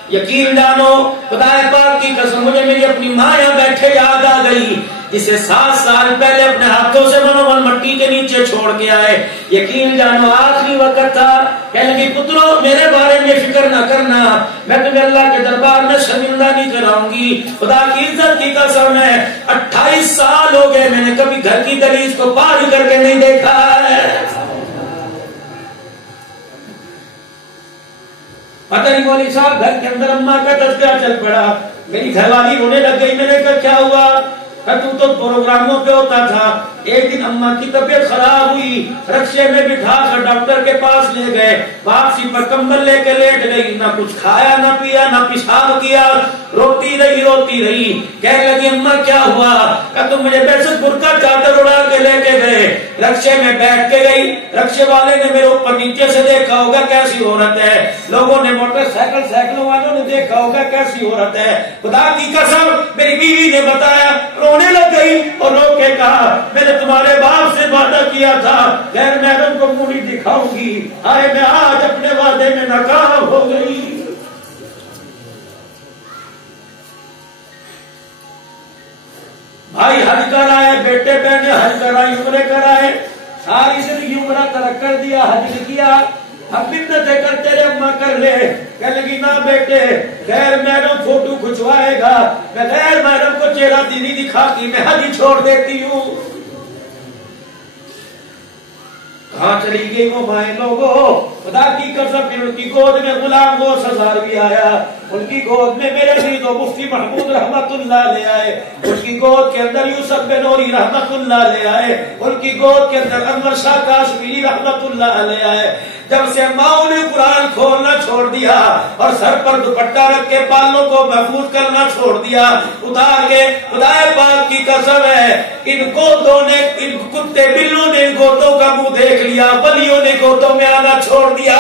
یقین جانو خدا پاک کی قسم مجھے میری اپنی ماں یہاں بیٹھے یاد آ گئی، جسے 7 سال پہلے اپنے ہاتھوں سے منو مٹی کے نیچے چھوڑ کے آئے۔ یقین جانو آخری وقت تھا، کہنے لگی پترو میرے بارے میں فکر نہ کرنا، میں تمہیں اللہ کے دربار میں شرمندہ نہیں کراؤں گی۔ خدا کی عزت کی قسم ہے 28 سال ہو گئے میں نے کبھی گھر کی دہلیز کو پار کر کے نہیں دیکھا ہے۔ پتہ نہیں مولوی صاحب گھر کے اندر اماں کا تذکرہ چل پڑا، میری گھر والی رونے لگ گئی، میں نے کہا کیا ہوا؟ تو پروگراموں پہ ہوتا تھا، ایک دن اماں کی طبیعت خراب ہوئی، رکشے میں بٹھا کر ڈاکٹر کے پاس لے گئے، واپسی پر کمبل لے کے لیٹ گئی، نہ کچھ کھایا نہ پیا نہ پیشاب کیا، روتی رہی، کہنے لگی اماں کیا ہوا؟ کہ تم مجھے بیسٹ پور کا چادر اڑا کے لے کے گئے، رکشے میں بیٹھ کے گئی، رکشے والے نے میرے اوپر نیچے سے دیکھا ہوگا کیسی عورت ہے، لوگوں نے موٹر سائیکلوں والوں نے دیکھا ہوگا کیسی عورت ہے۔ خدا کی قسم میری بیوی نے بتایا، رونے لگ گئی اور رو کے کہا میں نے تمہارے باپ سے وعدہ کیا تھا غیر محرم کو منہ نہیں دکھاؤں گی، آئے میں آج اپنے وعدے میں ناکام ہو گئی۔ بھائی حج کر آئے، بیٹے بہنیں حج کرائے، عمرے کرائے، ساری زندگی عمرہ ترک کر دیا، حج نہیں کیا، اب منتیں کرتے رہے اماں کر لے، کہنے لگی نہ بیٹے غیر محرم فوٹو کھچوائے گا، میں غیر محرم کو چہرہ دینی دکھاتی، میں حج چھوڑ دیتی ہوں۔ کہاں چلی گئی وہ مائیں لوگوں؟ خدا کی قسم پھر ان کی گود میں غلام غوث ہزاروی آیا، ان کی گود میں میرے شہید و مفتی محمود رحمت اللہ لے آئے، ان کی گود کے اندر یوسف بنوری رحمت اللہ لے آئے، ان کی گود کے اندر انور شاہ کاشمیری رحمت اللہ لے آئے۔ جب سے ماؤں نے قرآن کھولنا چھوڑ دیا اور سر پر دوپٹہ رکھ کے بالوں کو محفوظ کرنا چھوڑ دیا، اتار کے خدا پاک کی قسم ہے ان گودوں نے، ان کتے بلوں نے گودوں کا منہ دیکھ لیا، ولیوں نے گودوں میں آنا چھوڑ دیا۔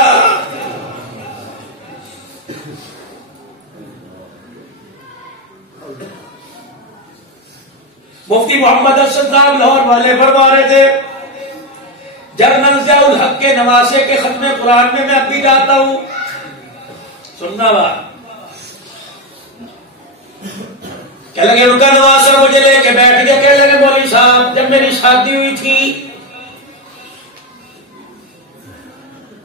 مفتی محمد ارشد صاحب لاہور والے فرما رہے تھے جنرل ضیاء الحق کے نواسے کے ختم قرآن میں اب بھی جاتا ہوں، سننا بات، کہنے لگے ان کا نواسا مجھے لے کے بیٹھ گیا، کہنے لگے مولوی صاحب جب میری شادی ہوئی تھی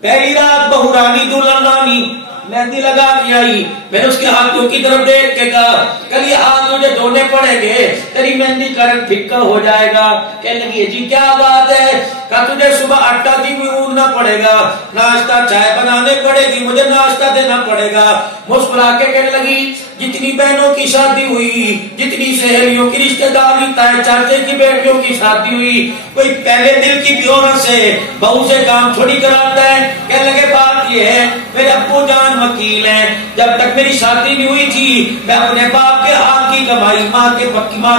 پہلی رات بہو رانی دلہن رانی مہندی لگا کے آئی، میں نے اس کے ہاتھوں کی طرف دیکھ کے کہا کل یہ ہاتھ مجھے دھونے پڑیں گے، تیری مہندی کا رنگ پھیکا ہو جائے گا۔ کہنے لگی جی کیا بات ہے؟ کہا تجھے صبح آٹا بھی گوندنا پڑے گا، ناشتہ چائے بنانے پڑے گی، مجھے ناشتہ دینا پڑے گا۔ مسکرا کے کہنے لگی جتنی بہنوں کی شادی ہوئی، جتنی سہیلیوں کی رشتہ داری تائے چاچے کی بیٹیوں کی شادی ہوئی، کوئی پہلے دل کی بھی عورت سے بہو سے کام تھوڑی کراتا ہے۔ کہنے لگے بات یہ ہے میرے ابو جان وکیل ہیں، جب تک میری شادی نہیں ہوئی تھی میں اپنے باپ کے ہاتھ کی کمائی ماں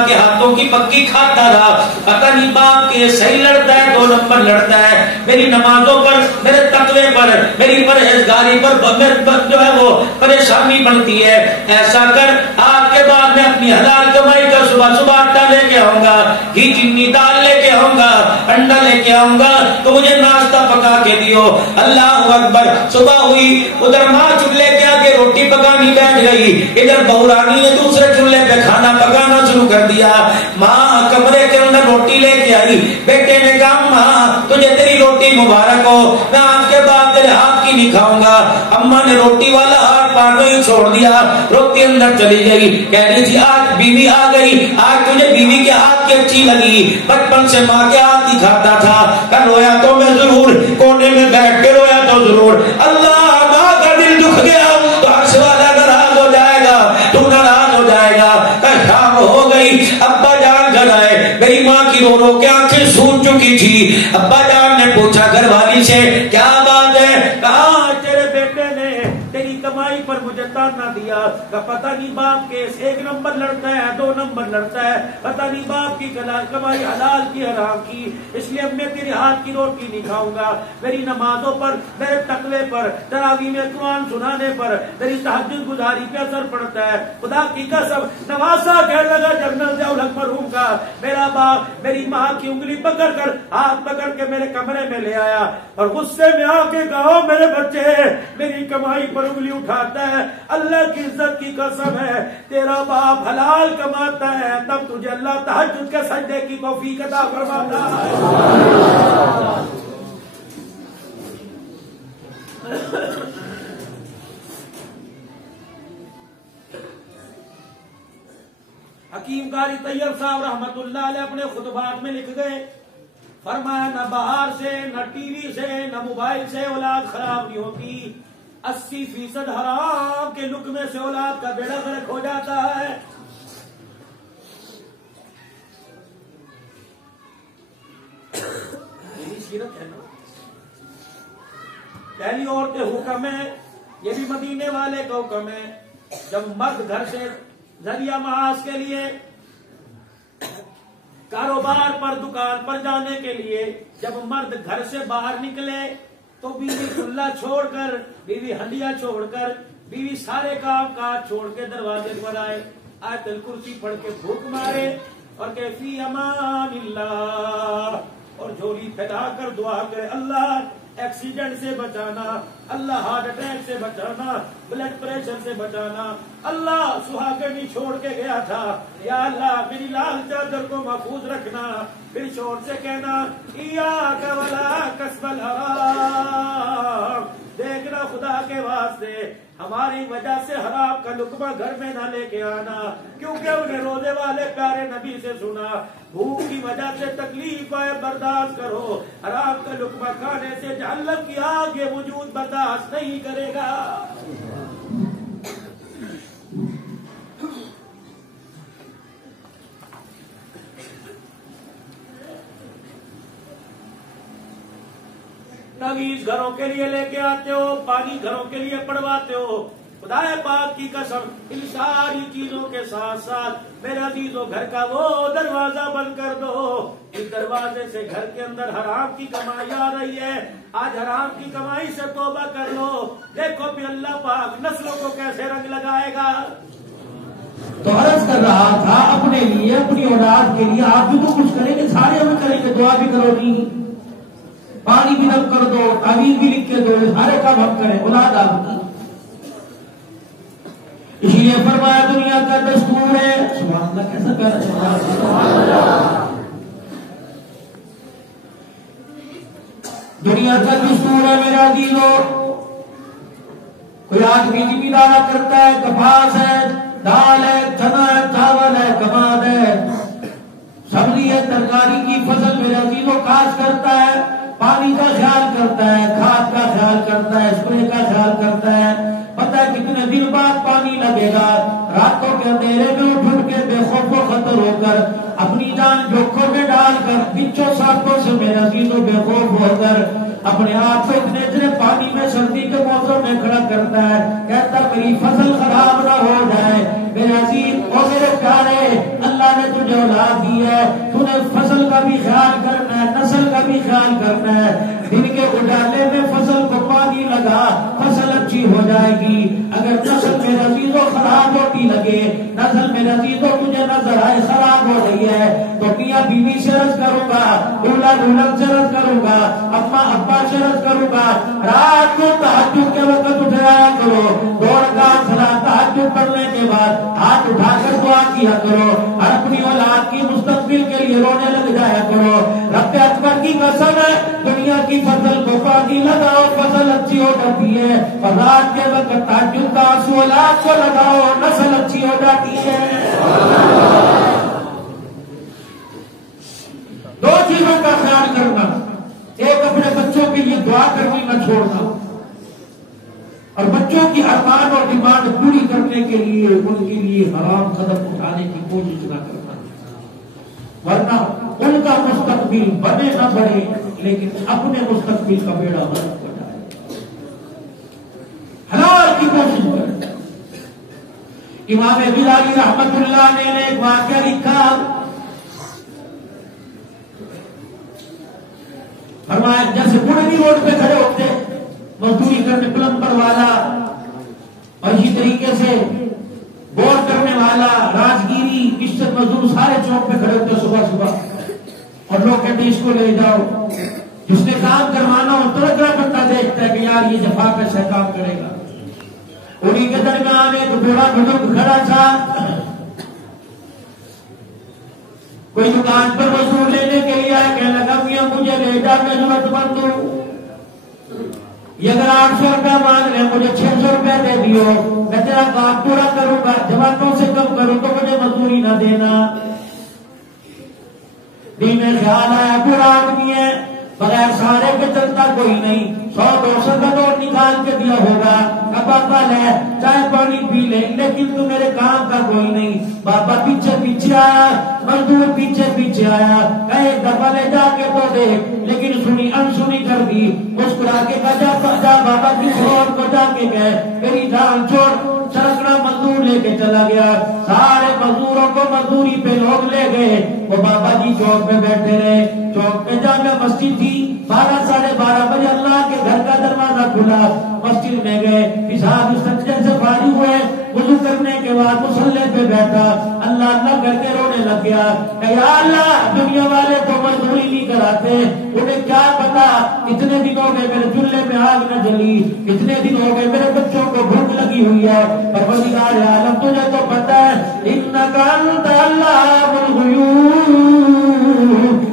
کے ہاتھوں کی پکی کھاتا رہا، پتہ نہیں باپ کے صحیح لڑتا ہے 2 نمبر لڑتا ہے، میری نمازوں پر، میرے تقوی پر، میری پرہیزگاری پر جو ہے وہ پریشانی بنتی ہے۔ ایسا کر آج کے بعد میں اپنی حلال کمائی کا صبح صبح آٹا لے کے آؤں گا، گھی چینی دال لے کے آؤں گا، انڈا لے کے آؤں گا، تو مجھے ناشتہ پکا کے دیو۔ اللہ اکبر، صبح ہوئی، ادھر ماں چولہے کے آگے روٹی پکانی بیٹھ گئی، ادھر بہو رانی نے دوسرے چولہے پہ کھانا پکانا شروع کر دیا۔ ماں کمرے کے اندر روٹی لے کے آئی، بیٹے نے کہا ماں تجھے تیری روٹی مبارک ہو، میں آج کے بعد تیرے ہاتھ کی نہیں کھاؤں گا۔ اماں نے روٹی والا ہاتھ پاگل ہی چھوڑ دیا، روٹی اندر چلی گئی، کہہ رہی تھی آج بیوی آ گئی، آج تجھے بیوی کے ہاتھ کی اچھی لگی، بچپن سے ماں کے ہاتھ ہی کھاتا تھا۔ کل رویا تو میں ضرور، کونے میں بیٹھ کے رویا تو ضرور، اللہ ماں کا دل دکھ گیا تو عرش والا ناراض ہو جائے گا، تو ناراض ہو جائے گا۔ کل شام ہو گئی، ابا جان گھر آئے، میری ماں کی رو رو کے آنکھیں سوج چکی تھی، ابا جان نے پوچھا گھر والی سے کیا بات ہے؟ کہا تیرے بیٹے نے تیری کمائی پر مجھے تانا دیا، پتہ نہیں باپ کے ایک نمبر لڑتا ہے 2 نمبر لڑتا ہے، پتہ نہیں باپ کی کمائی حلال کی حرام کی، اس لیے اب میں تیرے ہاتھ کی روٹی نہیں کھاؤں گا، میری نمازوں پر، میرے تقوی پر، تراویح میں قرآن سنانے پر، میری تہجد گزاری پہ اثر پڑتا ہے۔ خدا کی قسم نواسا کہنے لگا جنرل ضیاء الحق مرحوم کا میرا باپ میری ماں کی انگلی پکڑ کر ہاتھ پکڑ کے میرے کمرے میں لے آیا اور غصے میں آ کے کہا میرے بچے میری کمائی پر انگلی اٹھاتا ہے، اللہ کی عزت کی قسم ہے تیرا باپ حلال کماتا ہے تب تجھے اللہ تہجد کے سجدے کی توفیق عطا فرماتا ہے۔ حکیم قاری طیب صاحب رحمت اللہ علیہ اپنے خطبات میں لکھ گئے، فرمایا نہ باہر سے، نہ ٹی وی سے، نہ موبائل سے اولاد خراب نہیں ہوتی، 80% حرام کے لقمے سے اولاد کا بیڑا غرق ہو جاتا ہے۔ یہی سیرت ہے نا۔ پہلی عورتیں حکم ہے، یہ بھی مدینے والے کا حکم ہے، جب مرد گھر سے ذریعہ معاش کے لیے، کاروبار پر، دکان پر جانے کے لیے جب مرد گھر سے باہر نکلے تو بیوی چولہا چھوڑ کر، بیوی ہنڈیا چھوڑ کر، بیوی سارے کام کاج چھوڑ کے دروازے پر آئے، آیت الکرسی پڑھ کے بھوک مارے اور کہ فی امان اللہ، اور جھولی پھیلا کر دعا کرے اللہ ایکسیڈنٹ سے بچانا، اللہ ہارٹ اٹیک سے بچانا، بلڈ پریشر سے بچانا، اللہ سہاگنی چھوڑ کے گیا تھا، یا اللہ میری لال چادر کو محفوظ رکھنا، پھر شور سے کہنا ایاک ولا کسب الحرام، دیکھنا خدا کے واسطے ہماری وجہ سے حرام کا لقمہ گھر میں نہ لے کے آنا، کیونکہ انہیں روزے والے پیارے نبی سے سنا بھوک کی وجہ سے تکلیف آئے برداشت کرو، حرام کا لقمہ کھانے سے جہنم کی آگ یہ وجود برداشت نہیں کرے گا۔ نویز گھروں کے لیے لے کے آتے ہو، پانی گھروں کے لیے پڑواتے ہو، خدا پاک کی قسم ان ساری چیزوں کے ساتھ ساتھ میرے عزیزوں گھر کا وہ دروازہ بند کر دو، اس دروازے سے گھر کے اندر حرام کی کمائی آ رہی ہے، آج حرام کی کمائی سے توبہ کر لو، دیکھو پھر اللہ پاک نسلوں کو کیسے رنگ لگائے گا۔ تو عرض کر رہا تھا اپنے لیے، اپنی اولاد کے لیے آپ بھی تو کچھ کریں گے، سارے ہمیں کریں گے، دعا بھی کرو، نہیں پانی بھی رکھ کر دو، تعویذ بھی لکھ کے دو، سارے کام ہم کریں، اولاد آپ کی۔ اس لیے فرمایا دنیا کا دستور ہے، سبحان اللہ کیسا پیارا سبحان اللہ، دنیا کا دستور ہے میرا عزیزو، کوئی آدمی زمیندارا کرتا ہے، کپاس ہے، دال ہے، چنا ہے، چاول ہے، کماد ہے، سبزی ہے، ترکاری کی فصل میرا عزیزو کاشت کرتا ہے، پانی کا خیال کرتا ہے، کھاد کا خیال کرتا ہے، اسپرے کا خیال کرتا ہے، پتہ ہے کتنے دن بعد پانی لگے گا، راتوں کے اندھیرے میں اٹھ کے بے خوف و خطر ہو کر اپنی جان جوکھوں میں ڈال کر پچھوں ساتھوں سے میرے عزیزوں بے خوف ہو کر اپنے آپ کو اتنے اتنے پانی میں سردی کے موسم میں کھڑا کرتا ہے، کہتا میری فصل خراب نہ ہو جائے، میرے عزیز اور میرے پیارے اللہ نے تجھے اولاد دی ہے، تو نے فصل کا بھی خیال کرنا ہے، نسل کا بھی خیال کرنا ہے، دن کے اجالے میں فصل کو پانی لگا، فصل اچھی ہو جائے گی، اگر نسل میرے عزیزوں خراب ہوتی لگے، نسل میرے عزیزوں تجھے نظر آئے خراب ہو رہی ہے تو میاں بیوی سے عرض کروں گا، دولہا دلہن سے عرض کروں گا، اماں ابا سے عرض کروں گا، رات کو تہجد کے وقت اٹھایا کرو، 2 رکعت صلاۃ تہجد پڑھنے کے بعد ہاتھ اٹھا کر دعا کیا کرو اور اپنی اولاد کی مستقبل کے لیے رونے لگ جایا کرو، رب اکبر کی قسم ہے دنیا کی فصل کو پانی لگاؤ، فصل اچھی ہو جاتی ہے، اور رات کے وقت تہجد کا آنسو اولاد کو لگاؤ، نسل اچھی ہو جاتی ہے۔ 2 چیزوں کا خیال کرنا، ایک اپنے بچوں کے لیے دعا کرنی نہ چھوڑنا، اور بچوں کی ارمان اور ڈیمانڈ پوری کرنے کے لیے ان کے لیے حرام قدم اٹھانے کی کوشش نہ کرنا، ورنہ ان کا مستقبل بنے نہ بڑھے لیکن اپنے مستقبل کا بیڑا غرق بنائے، حلال کی کوشش کرے۔ امام غزالی رحمت اللہ نے ایک واقعہ لکھا، فرمایا جیسے بڑھنی روڈ پہ کھڑے ہوتے مزدوری کرنے پلمبر والا اور اسی طریقے سے بور کرنے والا، راجگیری، کشت مزدور سارے چوک پہ کھڑے ہوتے صبح صبح اور لوگ کہتے اس کو لے جاؤ، جس نے کام کروانا ہو طرح طرح بندہ دیکھتا ہے کہ یار یہ جفا کیسے کام کرے گا۔ انہی کے درمیان ایک بوڑھا بزرگ کھڑا تھا، کوئی دکان پر مزدور لینے کے لیے آیا، کہنے لگا میاں مجھے لے جا، میں ضرورت مند ہوں، یہ اگر 800 روپیہ مانگ رہے مجھے 600 روپیہ دے دیو، میں تیرا کام پورا کروں گا، جوانوں سے کم کروں تو مجھے مزدوری نہ دینا۔ دل میں خیال آیا برا آدمی ہے، بغیر سہارے کے چلتا کوئی نہیں، 100-200 کا نوٹ نکال کے دیا ہوگا، اب بابا لے چائے پانی پی لے، لیکن تو میرے کام کا کوئی نہیں۔ بابا پیچھے پیچھے آیا، مزدور پیچھے پیچھے آیا، کہے دفعہ لے جا کے تو دے، لیکن سنی انسنی کر دی، مسکرا کے کہا جا بابا کس روڈ کو جا کے گئے، میری جان چھوڑ، سڑکڑا مزدور لے کے چلا گیا، سارے مزدوروں کو مزدوری پہ لوگ لے گئے، وہ بابا جی چوک پہ بیٹھے رہے۔ چوک پہ جامع مسجد تھی، 12-12:30 بجے اللہ کے گھر کا دروازہ کھلا، مسجد میں گئے، پیشاب استنجا سے فارغ ہوئے، وضو کرنے کے بعد مصلی پہ بیٹھا، اللہ اللہ کر کے رونے لگ گیا کہ یا اللہ دنیا والے تو مزدوری نہیں کراتے، انہیں کیا پتا کتنے دن ہو گئے میرے چولہے میں آگ نہ جلی، کتنے دن ہو گئے میرے بچوں کو بھوک لگی ہوئی ہے، پروردگار عالم تجھے تو پتا ہے انک انت علام الغیوب،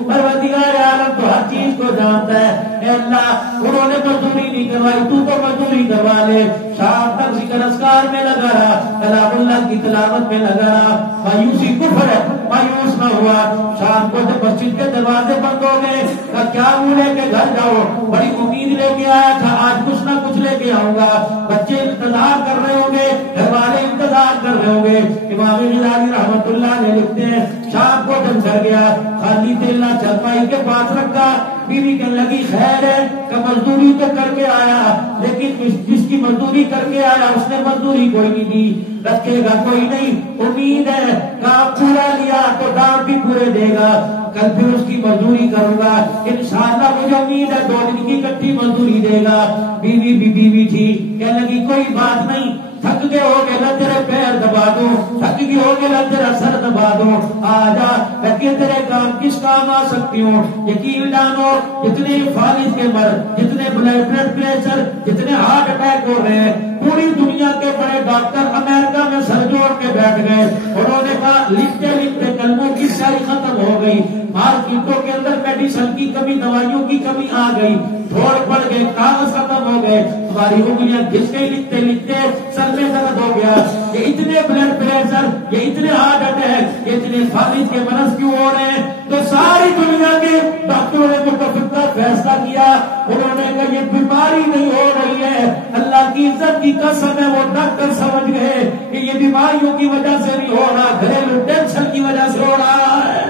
پروردگار عالم تو ہر چیز کو جانتا ہے۔ اے اللہ انہوں نے مزدوری نہیں کروائی، تو مزدوری کروا لے۔ شام تک ذکر اذکار میں لگا رہا، کلام اللہ کی تلاوت میں لگا رہا، مایوسی کفر ہے، مایوس نہ ہوا۔ شام کو جب مسجد کے دروازے بند ہو گئے تو کیا منہ لے کے گھر جاؤ، بڑی امید لے کے آیا تھا آج کچھ نہ کچھ لے کے آؤں گا، بچے انتظار کر رہے ہوں گے، گھر والے انتظار کر رہے ہوں گے۔ امام غزالی رحمت اللہ نے لکھتے ہیں شام کو جب گھر گیا، خالی تیلا چرپائی کے پاس رکھا، بیوی کہنے لگی خیر ہے کہ مزدوری تو کر کے آیا، لیکن جس کی مزدوری کر کے آیا اس نے مزدوری کوئی نہیں دی، رکھے گا کوئی نہیں، امید ہے کام پورا لیا تو دام بھی پورے دے گا، کل پھر اس کی مزدوری کروں گا انشاءاللہ، مجھے امید ہے 2 دن کی اکٹھی مزدوری دے گا۔ بیوی بھی بیوی تھی، کہنے لگی کوئی بات نہیں، تھک گئے ہو گے نہ تیرے پیر دبا دوں، تھک گئے ہو گے نہ تیرا سر دبا دوں، آ جا کہ تیرے کام کس کام آ سکتی ہوں۔ یقین جانو جتنے فالج کے مرض، جتنے بلڈ پریشر، جتنے ہارٹ اٹیک ہو رہے ہیں، پوری دنیا کے بڑے ڈاکٹر امریکہ میں سر جوڑ کے بیٹھ گئے، انہوں نے کہا لکھتے لکھتے کلموں کی ساری ختم ہو گئی، مارکیٹوں کے اندر میڈیسن کی کمی، دوائیوں کی کمی آ گئی، ڈھول پڑ گئے، کاغذ ختم ہو گئے، ہماری انگلیاں گھس گئی لکھتے لکھتے، سر میں درد ہو گیا۔ یہ اتنے بلڈ پریشر، یہ اتنے ہارٹ اٹیک، یہ اتنے فالج کے مرض کیوں ہو رہے ہیں؟ تو ساری دنیا کے ڈاکٹروں نے متفقہ فیصلہ کیا، انہوں نے کہا یہ بیماری نہیں ہو رہی ہے، اللہ کی عزت کی قسم ہے وہ ڈاکٹر سمجھ گئے کہ یہ بیماریوں کی وجہ سے نہیں ہو رہا، گھریلو ٹینشن کی وجہ سے ہو رہا ہے۔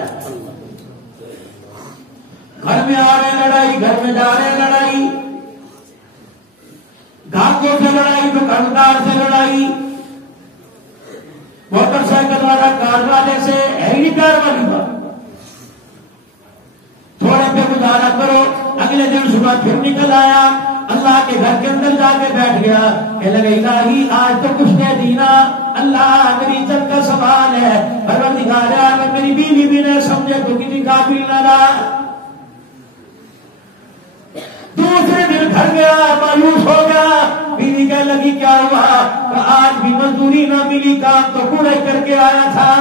گھر میں آ رہے لڑائی، گھر میں جا رہے لڑائی، گاہکوں سے لڑائی، دکاندار سے لڑائی، موٹر سائیکل والا کار والے سے، ہیلی کار والی بات، تھوڑے پہ گزارا کرو، اگلے دن صبح پھر نکل آیا، اللہ کے گھر کے اندر جا کے بیٹھ گیا، کہنے لگا الہی آج تو کچھ دے دینا، اللہ میری عزت کا سوال ہے، پروردگار عالم میری بیوی بھی نہ سمجھے تو کسی قابل نہ رہا۔ دوسرے دن گھر گیا، مایوس ہو گیا، بیوی کہنے لگی کیا ہوا؟ کہ آج بھی مزدوری نہ ملی، کام تو پورا کر کے آیا تھا۔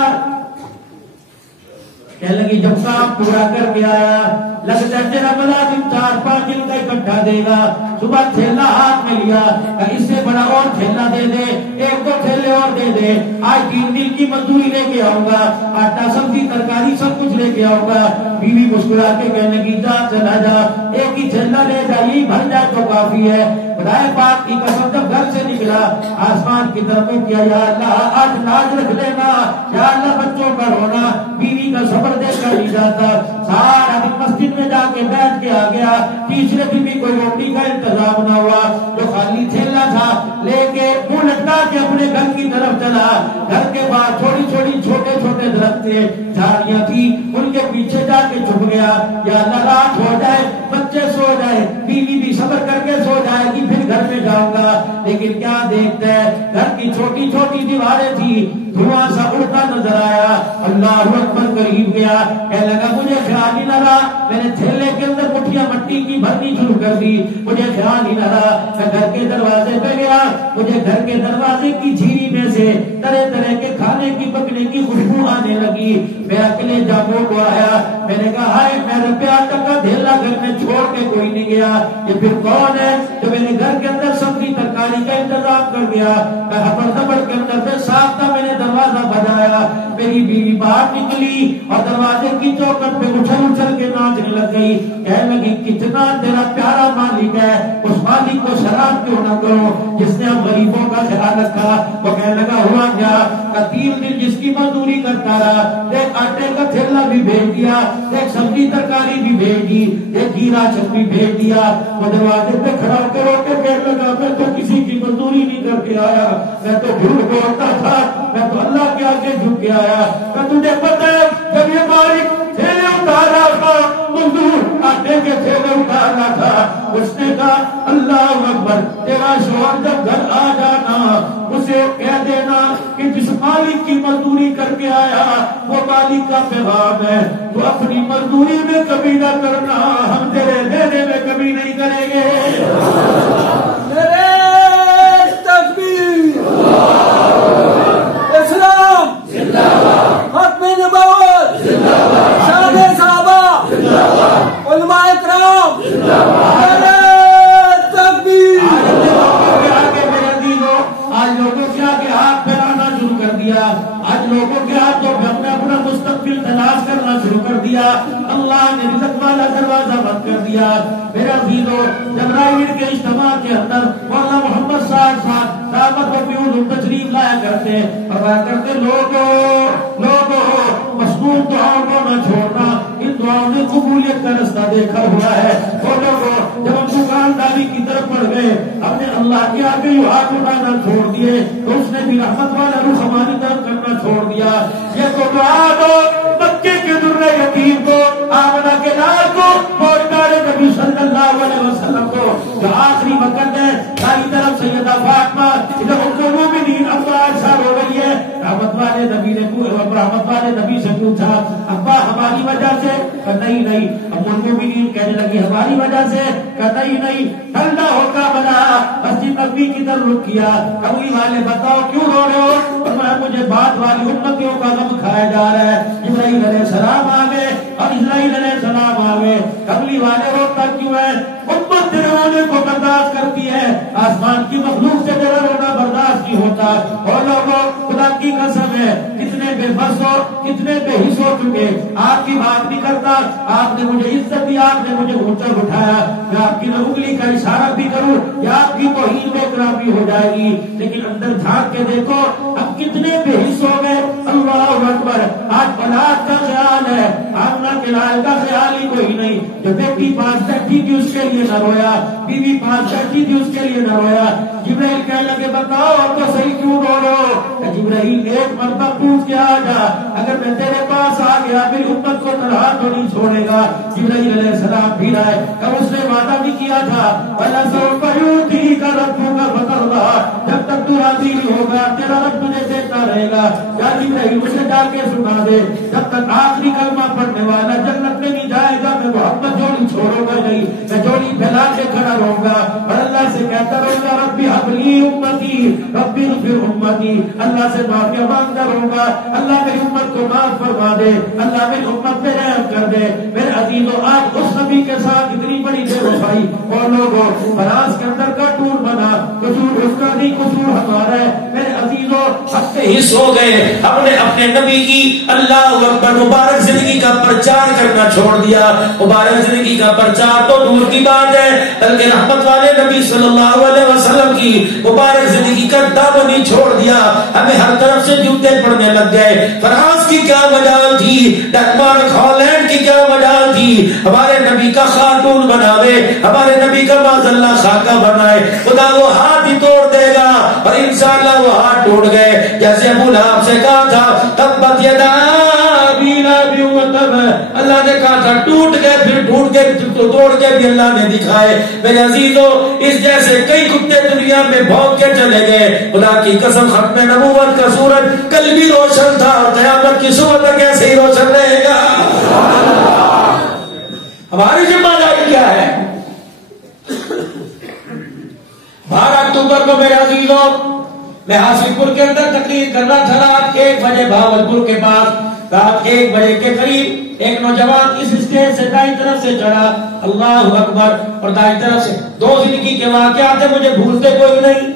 کہنے لگی جب کام پورا کر کے آیا لگتا ہے تیرا ملازم 4-5 دن کا اکٹھا دے گا، صبح تھیلا ہاتھ میں لیا، اس سے بڑا اور تھیلا دے دے، 1-2 تھیلے اور دے دے، آج 3 دن کی مزدوری لے کے آؤں گا، آٹا سبزی ترکاری سب کچھ لے کے آؤں گا۔ بیوی مسکرا کے کہنے کی جا چلا جا، ایک ہی تھیلا لے جا، یہی بھر جائے تو کافی ہے۔ خدائے پاک کی قسم جب گھر سے نکلا آسمان کی طرف کیا، یا اللہ آج لاج رکھ لینا، یا اللہ بچوں کا رونا، بیوی کسی کا صبر دیکھا نہیں جاتا. سارا دن مسجد میں جا کے بیٹھ کے آ گیا, تیسرے دن بھی کوئی روٹی کا انتظام نہ ہوا, تو خالی تھیلا تھا لے کے منہ لٹکا کے اپنے گھر کی طرف چلا. گھر کے باہر چھوٹی چھوٹی چھوٹے چھوٹے درخت تھے, جھاڑیاں تھی, ان کے پیچھے جا کے چھپ گیا. یا اللہ رات ہو جائے, بچے سو جائے, بیوی بھی صبر کر کے سو جائے گی, پھر گھر میں جاؤں گا. لیکن کیا دیکھتا ہے, گھر کی چھوٹی چھوٹی دیواریں تھی, دھواں سا اڑتا نظر آیا. اللہ اکبر قریب گیا, کہنے لگا مجھے خیال ہی نہ رہا, میں نے تھیلے کے اندر مٹھیاں مٹی کی بھرنی شروع کر دی, مجھے خیال ہی نہ رہا. میں گھر کے دروازے پہ گیا, مجھے گھر کے دروازے کی جھیری میں سے طرح طرح کے کھانے کی پکنے کی خوشبو آنے لگی. میرا کلیجہ کو آیا, میں نے کہا ہائے میں روپیہ تک کا دھیلا گھر میں چھوڑ کے کوئی نہیں گیا, یہ پھر کون ہے جو میرے گھر کے اندر سبزی ترکاری کا انتظام کر گیا. میں ہپڑ دبڑ کے اندر سے ساختہ میں نے دروازہ بجایا. میری بیوی باہر نکلی اور دروازے کی چوکٹ پہ اچھل اچھل کے ناچنے لگ گئی. کہنے لگی کتنا تیرا پیارا مالک ہے, اس مالک کو شراب کیوں نہ کرو جس نے ہم غریبوں کا خیال رکھا. وہ کہنے لگا ہوا کیا, کہ 3 دن جس کی مزدوری کرتا رہا, ایک آٹے کا تھیلا بھی بھیج دیا, ایک سبزی ترکاری بھی بھیج دی, ایک گیرا چک بھی بھیج دیا. وہ دروازے پہ کھڑا ہو کے رو کے کہنے لگا میں تو کسی کی مزدوری نہیں کر کے آیا, میں تو جھوٹ بولتا تھا, میں تو اللہ کے آگے جھک کے آیا. کہ تجھے پتہ ہے جب یہ مالک تھیلے اٹھا رہا تھا, مزدور آٹے کے تھیلے اٹھا رہا تھا, اس نے کہا اللہ اکبر, تیرا شوہر جب گھر آ جانا اسے کہہ دینا کہ جس مالک کی مزدوری کر کے آیا وہ مالک کا پیغام ہے, تو اپنی مزدوری میں کبھی نہ کرنا, ہم تیرے دینے میں کبھی نہیں کریں گے. اسلام زندہ باد, ختم نبوت زندہ باد, شان صحابہ زندہ باد, علماء کرام زندہ باد. آج لوگوں کے آگے ہاتھ پھیلانا شروع کر دیا, آج لوگوں کے ہاتھ تو اپنا اپنا مستقبل تلاش کرنا شروع کر دیا. اللہ نے رزق والا دروازہ بند کر دیا. میرا عزیزو, جبرائیل کے اجتماع کے اندر مولانا محمد صاحب دعوت و فیوض تشریف لایا کرتے, فرمایا کرتے لوگوں مصنون دعاؤں کو نہ چھوڑنا, ان دعاؤں نے قبولیت کا رستہ دیکھا ہوا ہے. وہ لوگوں جب ہم دکانداری کی طرف بڑھ گئے, ہم نے اللہ کے آگے ہاتھ اٹھانا چھوڑ دیے, تو اس نے بھی رحمت والا رخ ہماری طرف کرنا چھوڑ دیا. یہ تو دعا دو مکے کے درے یتیم کو, آمنہ کے لال کو, موجدار نبی صلی اللہ علیہ وسلم کو, جو آخری وقت ہے ساری طرف سیدہ فاطمہ ادھر المومنین ابا عائشہ رو رہی ہے. رحمت والے نبی سے پوچھا ابا ہماری وجہ سے, کہ نہیں. اب المومنین کہنے لگی ہماری وجہ سے, کہ نہیں. ٹھنڈا ہو کر بنا مسجد نبوی کی طرف رخ کیا. کبھی والے بتاؤ کیوں رو رہے ہو, اور مجھے بعد والی امتیوں کا غم کھایا جا رہا ہے. جبرائیل علیہ السلام آ گئے اور اسرائیل علیہ السلام آ گئے. کبھی والے روتا کیوں ہے, امت تیرے رونے کو برداشت کرتی ہے, آسمان کی مخلوق سے تیرا رونا برداشت نہیں ہوتا. اور لوگوں خدا کی قسم ہے کتنے بے بس ہو, کتنے بے حس ہو چکے, آپ کی بات نہیں کرتا, آپ نے مجھے عزت دی, آپ نے مجھے اونچا اٹھایا, میں آپ کی انگلی کا اشارہ بھی کروں یا آپ کی توہین و اکرامی ہو جائے گی, لیکن اندر جھانک کے دیکھو اب کتنے بے حس ہو گئے. اللہ اکبر, آج اولاد کا خیال ہے, آمنہ کے لال کا خیال ہی کوئی نہیں. جو بیٹی پاس بیٹھی تھی اس کے لیے نہ رویا, بیوی پاس بیٹھی تھی اس کے لیے نہ رویا. جبرائیل کہنے لگے بتاؤ تو صحیح کیوں رو رہے ہو. جبرائیل ایک مرتبہ پوچھ کے آ جا, اگر میں تیرے پاس آ گیا میری امت کو تنہا تو نہیں چھوڑے گا. جبرائیل علیہ السلام بھی آئے, اب اس نے وعدہ بھی کیا تھا وَلَسَوْفَ يُؤْتِيكَ رَبُّكَ فَتَرْضَىٰ, جب تک تو راضی نہیں ہوگا تیرا رب تجھے دیتا رہے گا. یا جبرائیل مجھے جا کے سنا دے, جب تک آخری کلمہ پڑھنے والا جنت میں نہیں جائے گا میں محمد جوڑی چھوڑوں گا نہیں, میں جوڑی پھیلا کے کھڑا رہوں گا اور اللہ سے کہتا رہوں گا ربی حبلی امتی ربی اغفر امتی, اللہ سے معافی مانگتا رہوں گا, اللہ میری امت کو معاف فرما دے, اللہ میری امت پہ رحم کر دے. میرے عزیزو, آج اس نبی کے ساتھ اتنی بڑی بے وفائی, اور لوگوں فراز کے اندر کا ٹور بنا, قصور اس کا نہیں قصور ہمارا ہے. میرے عزیزو, حق حص ہو گئے, ہم نے اپنے نبی کی اللہ اکبر مبارک زندگی کا پرچار کرنا چھوڑ دیا. مبارک زندگی کا پرچار تو دور کی بات ہے, بلکہ رحمت والے نبی صلی اللہ علیہ وسلم کی مبارک زندگی کا دامن ہی چھوڑ دیا. ہمیں ہر طرف سے جوتے پڑنے لگ گئے. فراز کی کیا وجہ تھی, تھی ڈنمارک ہالینڈ کی کیا مجال تھی ہمارے نبی کا خاتون بناوے ہمارے نبی کا معذاللہ خاکہ بنائے خدا وہ ہاتھ ہی توڑ دے گا اور انشاءاللہ وہ ہاتھ ٹوٹ گئے جیسے ابو لہب سے کہا تھا تبت یدا ابی لہب وتب اللہ نے کہا تھا ٹوٹ گئے پھر ٹوٹ کے توڑ کے بھی اللہ نے دکھائے میرے عزیزو اس جیسے کئی کتے دنیا میں بھونک کے چلے گئے خدا کی قسم ختم نبوت کا سورج کل بھی روشن تھا اور قیامت کی صبح تک ایسے ہی روشن رہے گا ہماری ذمہ داری کیا ہے 12 اکتوبر کو میرے عزیزوں میں حاصل پور کے اندر تقریر کر رہا تھا رات 1 بجے بھاولپور کے پاس رات 1 بجے کے قریب ایک نوجوان اس اسٹیج سے دائیں طرف سے چڑھا اللہ اکبر اور دائیں طرف سے 2 زندگی کے واقعات ہیں مجھے بھولتے کوئی نہیں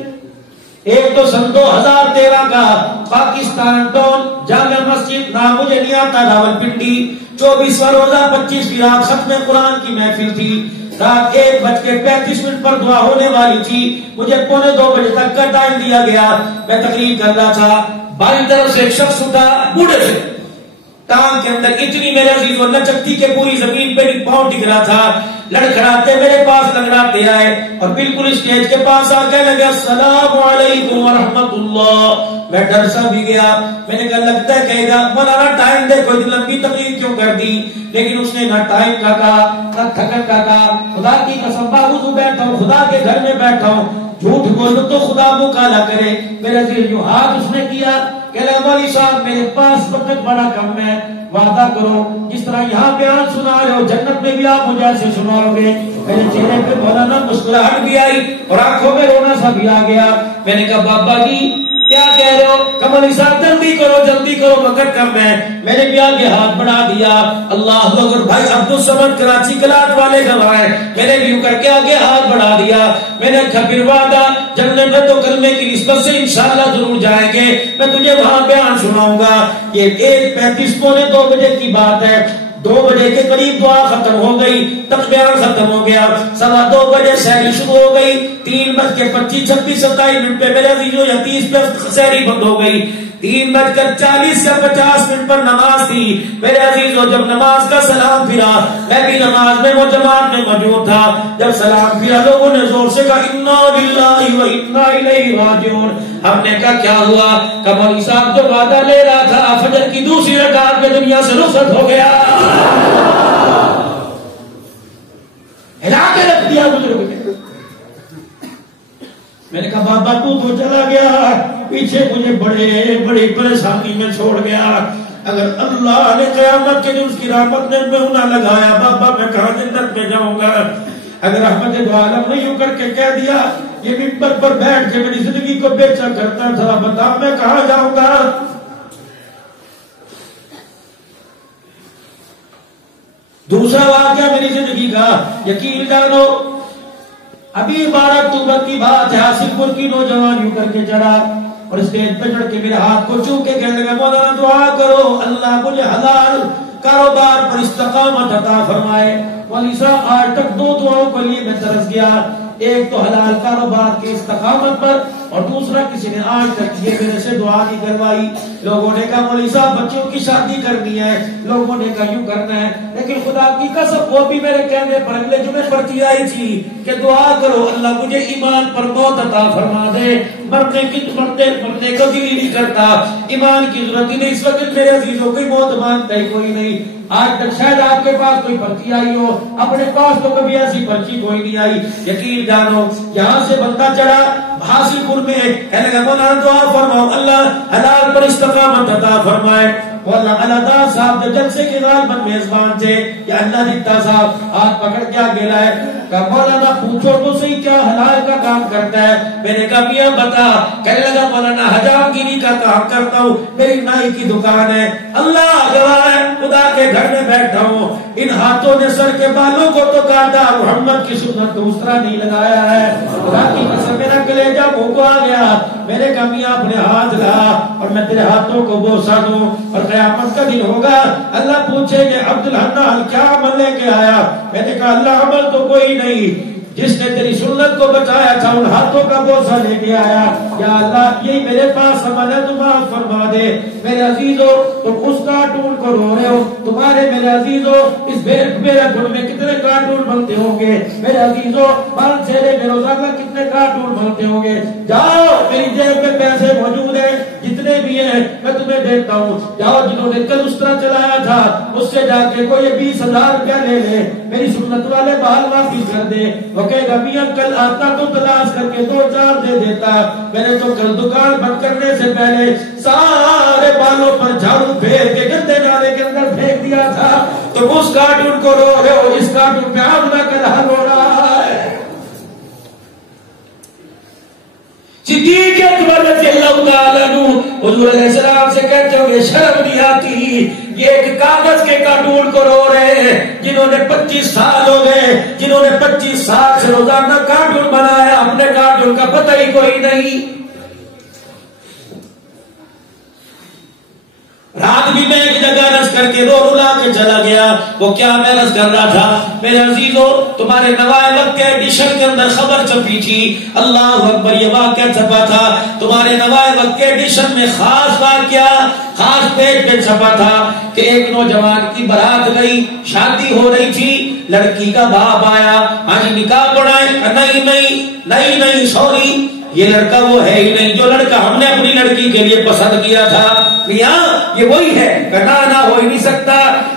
ایک تو سن 2013 کا پاکستان ٹون جامع مسجد نام مجھے نہیں آتا راولپنڈی 24واں روزہ 25ویں رات ختم قرآن کی محفل تھی رات 1:35 پر دعا ہونے والی تھی مجھے 1:45 بجے تک کا ٹائم دیا گیا میں تقریر کر رہا تھا بائیں طرف سے ایک شخص اٹھا بوڑھے سے ٹانگ کے اندر اتنی میرے عزیز و لچکتی کے پوری زمین پہ پاؤں ٹک رہا تھا لڑکھڑاتے میرے پاس لنگڑاتے آئے اور بالکل اسٹیج کے پاس آ کے لگے السلام علیکم ورحمۃ اللہ میں ڈر سا بھی گیا میں نے کہا لگتا ہے کہے گا مولانا ٹائم دے کوئی لمبی تقریر کیوں کر دی لیکن اس نے نہ ٹائم کا کہا نہ تھکن کا کہا خدا کی قسم باوضو بیٹھا ہوں خدا کے گھر میں بیٹھا ہوں جھوٹ بولو تو خدا مکالا کرے میرے عزیز جو ہاتھ اس نے کیا کہ مولوی صاحب میرے پاس وقت بڑا کم ہے وعدہ کرو جس طرح یہاں بیان سنا رہے ہو جنت میں بھی آپ مجھے ایسے سناؤ گے میرے چہرے پہ مولانا مسکراہٹ بھی آئی اور آنکھوں میں رونا سا بھی آ گیا میں نے کہا بابا جی کیا کہہ رہے ہو کمل صاحب جلدی کرو وقت کم ہے میں نے بھی آگے ہاتھ بڑھا دیا اللہ اکبر بھائی عبدالصمد کراچی کلاٹ والے گواہ میں نے بھی کر کے آگے ہاتھ بڑھا دیا میں نے کہا پھر وعدہ جنت میں تو کلمے کی نسبت سے انشاءاللہ ضرور جائیں گے میں تجھے وہاں بیان سناؤں گا یہ 1:35 پونے 2 بجے کی بات ہے 2 بجے کے قریب دعا ختم ہو گئی تک بیان ختم ہو گیا 2:15 بجے سحری شروع ہو گئی 3:25 26 27 پہ میرے عزیزو یا 30 پہ سحری بند ہو گئی 3:40 یا 50 پر نماز تھی میرے عزیزو جب نماز کا سلام پھرا میں بھی نماز میں وہ جماعت میں موجود تھا جب سلام پھرا لوگوں نے زور سے کہا انا للہ و انا الیہ راجعون ہم نے کہا کیا ہوا کہ مولوی صاحب جو وعدہ لے رہا تھا فجر کی دوسری رکعت میں دنیا سے رخصت ہو گیا ہلا کے رکھ دیا بزرگ نے میں نے کہا بابا تو چلا گیا پیچھے مجھے بڑی پریشانی میں چھوڑ گیا اگر اللہ نے قیامت کے دن اس کی رحمت نے نہ لگایا بابا میں کہاں جنت میں جاؤں گا اگر احمد دو عالم نے یوں کر کے کہہ دیا یہ منبر پر بیٹھ کے میری زندگی کو بیچا کرتا تھا بتا میں کہاں جاؤں گا دوسرا واقعہ میری زندگی کا یقین جانو ابھی 12 اکتوبر کی بات ہے حاصل پور کی نوجوان یوں کر کے چڑھا اور اسٹیج پہ چڑھ کے میرے ہاتھ کو چوم کے کہنے لگا مولانا دعا کرو اللہ مجھے حلال کاروبار پر استقامت عطا فرمائے مولوی صاحب آج تک 2 دعاؤں کے لیے میں ترس گیا ایک تو حلال کاروبار کی استقامت پر اور دوسرا کسی نے آج تک یہ میرے سے دعا نہیں کروائی لوگوں نے کہا مولوی صاحب بچوں کی شادی کرنی ہے لوگوں نے کہا یوں کرنا ہے لیکن خدا کی قسم وہ بھی میرے کہنے پر اگلے جمعے پڑتی آئی تھی کہ دعا کرو اللہ مجھے ایمان پر موت عطا فرما دے مرنے کو دل نہیں کرتا ایمان کی ضرورت ہی نہیں اس وقت میرے عزیزوں کی موت مانتا ہی کوئی نہیں آج تک شاید آپ کے پاس کوئی پرچی آئی ہو اپنے پاس تو کبھی ایسی پرچی کوئی نہیں آئی یقین جانو یہاں سے بندہ چڑھا حاصل پور میں کہنے لگا مولانا دعا فرماؤ اللہ حلال پر استقامت عطا فرمائے مولانا علادار صاحب جو جلسے کے غالباً میزبان تھے یا اللہ دیتا صاحب ہاتھ پکڑ کے آگے لائے کہا مولانا پوچھو تو صحیح کیا حلال کا کام کرتا ہے میں نے کہا میاں بتا کہنے لگا مولانا حجام گیری کا کام کرتا ہوں میری نائی کی دکان ہے اللہ گواہ ہے خدا کے گھر میں بیٹھا ہوں ان ہاتھوں نے سر کے بالوں کو تو کاٹا محمد کی سنت دوسرا نہیں لگایا ہے خدا کی قسم میرا کلیجہ منہ کو آ گیا میرے کہا میاں اپنے ہاتھ لا اور میں تیرے ہاتھوں کو بوسا دوں اور قیامت کا دن ہوگا اللہ پوچھے کہ عبدالحنان کیا عمل لے کے آیا میں نے کہا اللہ عمل تو کوئی نہیں جس نے تیری سنت کو بچایا تھا ان ہاتھوں کا بوسہ لے کے آیا. یا اللہ یہی میرے پاس سامان ہے، تم معاف فرما دے. میرے عزیزو تم اس کارٹون کو رو رہے ہو، تمہارے میرے عزیزو اس میرے گھر میں کتنے کارٹون بنتے ہوں گے. میرے عزیزو 5 چہرے میں روزانہ کتنے کارٹون بنتے ہوں گے. جاؤ میری جیب میں پیسے موجود ہیں جتنے بھی ہیں میں تمہیں دیتا ہوں. جاؤ جنہوں نے کل اس طرح چلایا تھا اس سے جا کے کوئی 20,000 روپیہ لے لے، میری سنت والے بال واپس کر دے. وہ کہے گا میاں کل آتا تو تلاش کر کے 2-4 دے دیتا، میں نے تو کل دکان بند کرنے سے پہلے سارے بالوں پر جھاڑو پھیر کے گندے نالے کے اندر پھینک دیا تھا. تم اس کارٹون کو رو رہے ہو، اس کارٹون پہ آمدہ کا حل ہو رہا ہے. صدیق اکبر رضی اللہ تعالیٰ عنہ حضور علیہ السلام سے کہتے ہوئے شرم نہیں آتی، یہ ایک کاغذ کے کارٹون کو رو رہے ہیں جنہوں نے 25 سال ہو گئے، جنہوں نے 25 سال سے روزانہ کارٹون بنایا، اپنے کارٹون کا پتہ ہی کوئی نہیں. رات بھی میں ایک جگہ رس کر کے رو رلا کے چلا گیا. وہ کیا میں رس کر رہا تھا میرے عزیزو، تمہارے نوائے وقت کے ایڈیشن کے اندر خبر چھپی تھی. اللہ اکبر، یہ واقعہ چھپا تھا تمہارے نوائے وقت کے ایڈیشن میں. خاص واقعہ خاص پیج پہ چھپا تھا کہ ایک نوجوان کی برات گئی، شادی ہو رہی تھی، لڑکی کا باپ آیا، آج نکاح پڑھائے. نہیں سوری، یہ لڑکا وہ ہے ہی نہیں جو لڑکا ہم نے اپنی لڑکی کے لیے پسند کیا تھا. میاں یہ وہی ہے. نہ ہو ہی نہیں سکتا،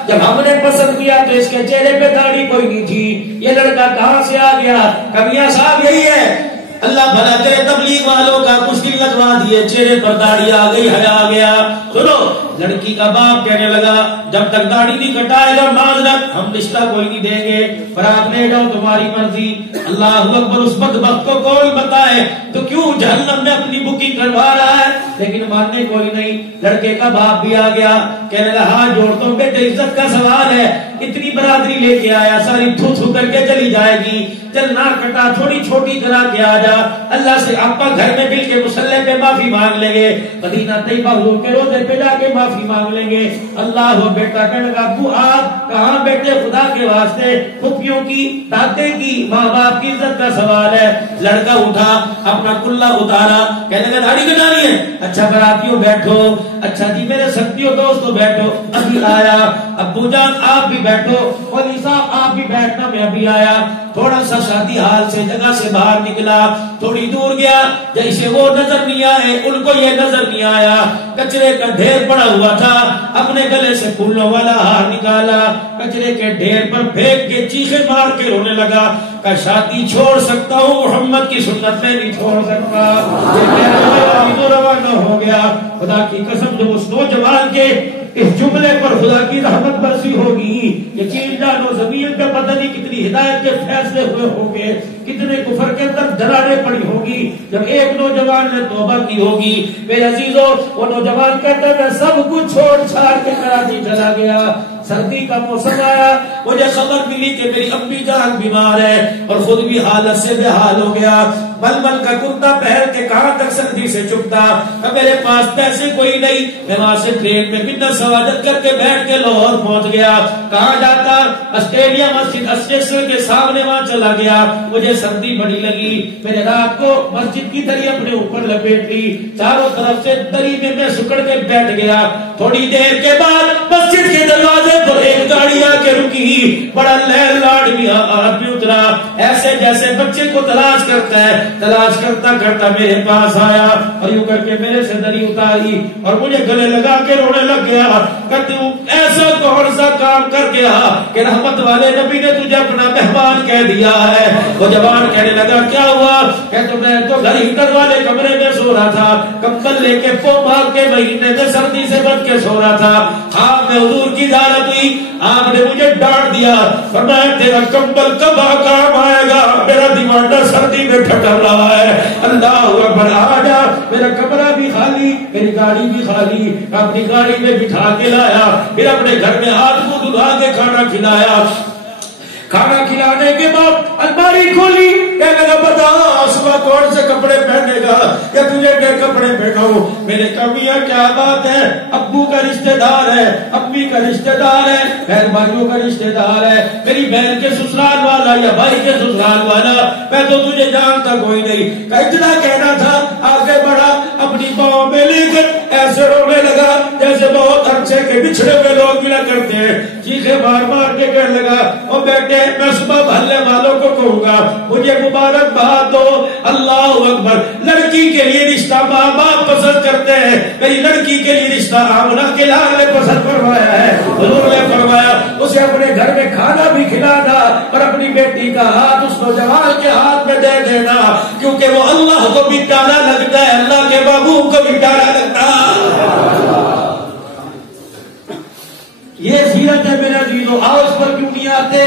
جب ہم نے پسند کیا تو اس کے چہرے پہ داڑھی کوئی نہیں تھی، یہ لڑکا کہاں سے آ گیا؟ میاں صاحب یہی ہے. اللہ بھلا کرے تبلیغ والوں کا مشکل لگوا دیے، چہرے پر داڑھی آ گئی، حیا آ گیا. سنو، لڑکی کا باپ کہنے لگا جب تک داڑھی نہیں کٹائے گا معذرت ہم رشتہ کوئی نہیں دیں گے، پر آپ لے جاؤ تمہاری مرضی. اللہ اکبر، اس بدبخت کو کوئی بتائے تو کیوں جہنم میں اپنی بکنگ کروا رہا ہے، لیکن ماننے کوئی نہیں. لڑکے کا باپ بھی آ گیا، کہنے لگا ہاں جوڑ تو بیٹے عزت کا سوال ہے، اتنی برادری لے کے آیا، ساری تھو کر کے چلی جائے گی، چل نہ کٹا تھوڑی چھوٹی کرا کے آ جا. اللہ سے آپا گھر میں مل کے مصلی پہ معافی مانگ لیں گے، مدینہ طیبہ حضور کے روزے پہ جا کے معافی مانگ لیں گے. اللہ وہ بیٹا کہنے لگا ابو آپ کہاں بیٹے، خدا کے واسطے پھپھیوں کی، دادے کی، ماں باپ کی عزت کا سوال ہے. لڑکا اٹھا، اپنا کلا اتارا، کہنے لگا داڑھی کٹانی ہے. اچھا براتیوں بیٹھو، اچھا جی میرے ساتھیوں دوستوں بیٹھو، ابھی آیا. ابو جان آپ بھی بیٹھو، ولی صاحب آپ بھی بیٹھنا، میں ابھی آیا. تھوڑا سا شادی حال سے جگہ سے باہر نکلا، تھوڑی دور گیا، جیسے وہ نظر نہیں آئے ان کو یہ نظر نہیں آیا، کچرے کا ڈھیر پڑا ہوا تھا. اپنے گلے سے پھولوں والا ہار نکالا، کچرے کے ڈھیر پر پھینک کے چیخے مار کے رونے لگا کہ شادی چھوڑ سکتا ہوں، محمد کی سنت میں نہیں چھوڑ سکتا. روانہ ہو گیا. خدا کی قسم جب اس نوجوان کے اس جملے پر خدا کی رحمت برسی ہوگی، یقین جانو زمین پہ پتہ نہیں کتنی ہدایت کے فیصلے ہوئے ہوں گے، کتنے کفر کے اندر دراریں پڑی ہوگی جب ایک نوجوان نے توبہ کی ہوگی. میرے عزیزو، وہ نوجوان کہتا ہے میں سب کچھ چھوڑ چھاڑ کے کراچی چلا گیا. سردی کا موسم آیا، مجھے خبر ملی کہ میری امی جان بیمار ہے اور خود بھی حالت سے بے حال ہو گیا. ململ کا کرتا پہن کے کہاں تک سردی سے چپتا، میرے پاس پیسے کوئی نہیں. میں وہاں سے ٹرین میں بنا سواجت کر کے بیٹھ کے لاہور پہنچ گیا. کہاں جاتا؟ آسٹریلیا مسجد اسٹیشن کے سامنے وہاں چلا گیا. مجھے سردی بڑی لگی، میں نے رات کو مسجد کی دری اپنے اوپر لپیٹ لی، چاروں طرف سے دری میں سکڑ کے بیٹھ گیا. تھوڑی دیر کے بعد مسجد کے دروازے پر ایک گاڑی آ کے رکی، بڑا لہر لاڈ آدمی اترا، ایسے جیسے بچے کو تلاش کرتا ہے. تلاش کرتا کرتا میرے پاس آیا اور یوں کر کے میرے سے دری اتاری اور مجھے گلے لگا کے رونے لگ گیا. کہتے ایسا کون سا کام کر گیا کہ رحمت والے نبی نے تجھے اپنا مہمان کہہ دیا ہے؟ وہ جوان کہنے لگا کیا ہوا؟ کہتے میں تو گھر ہیٹر والے کمرے میں سو رہا تھا، کمبل لے کے پو مار کے مہینے میں سردی سے بچ کے سو رہا تھا. خواب میں حضور کی زیارت ہوئی، آپ نے مجھے ڈانٹ دیا، فرمایا تیرا کمبل کب کام آئے گا؟ میرا دیوانہ سردی میں ٹھٹر رہا ہے. اللہ اکبر، آ جا. میرا کمرہ بھی خالی، میری گاڑی بھی خالی، اپنی گاڑی میں بٹھا کے لایا، پھر اپنے گھر میں ہاتھ کو دھلا کے کھانا کھلایا. کھانا کھلانے کے بعد الماری کھولی، کہنے لگا بتا صبح کون سے کپڑے پہنے گا یا تجھے کیا کپڑے پہناؤں؟ میں نے کہا میاں کیا بات ہے؟ ابو ابو کا رشتہ دار ہے، امی کا رشتہ دار ہے، بہن بھائیوں کا رشتہ دار ہے، میری بہن کے سسرال والا یا بھائی کے سسرال والا، میں تو تجھے جانتا کوئی نہیں، اتنا کہنا تھا، آگے بڑھا، اپنی باؤں میں لے کر ایسے رونے لگا جیسے بہت عرصے کے بچھڑے ہوئے لوگ ملا کرتے ہیں، چیخے مار مار کے کہنے لگا، او بیٹے میں صبح محلے والوں کو کہوں گا مجھے مبارکباد دو، اللہ اکبر، لڑکی کے لیے رشتہ ماں باپ پسند کرتے ہیں، میری لڑکی کے لیے رشتہ آمنہ کے لال نے پسند فرمایا ہے، حضور نے فرمایا اسے اپنے گھر میں کھانا بھی کھلانا اور اپنی بیٹی کا ہاتھ اس نوجوان کے ہاتھ میں دے دینا، کیونکہ وہ اللہ کو بھی پیارا لگتا ہے، اللہ کے محبوب کو بھی پیارا لگتا ہے۔ یہ سیرت ہے میرے عزیزو، آؤ اس پر کیوں نہیں آتے؟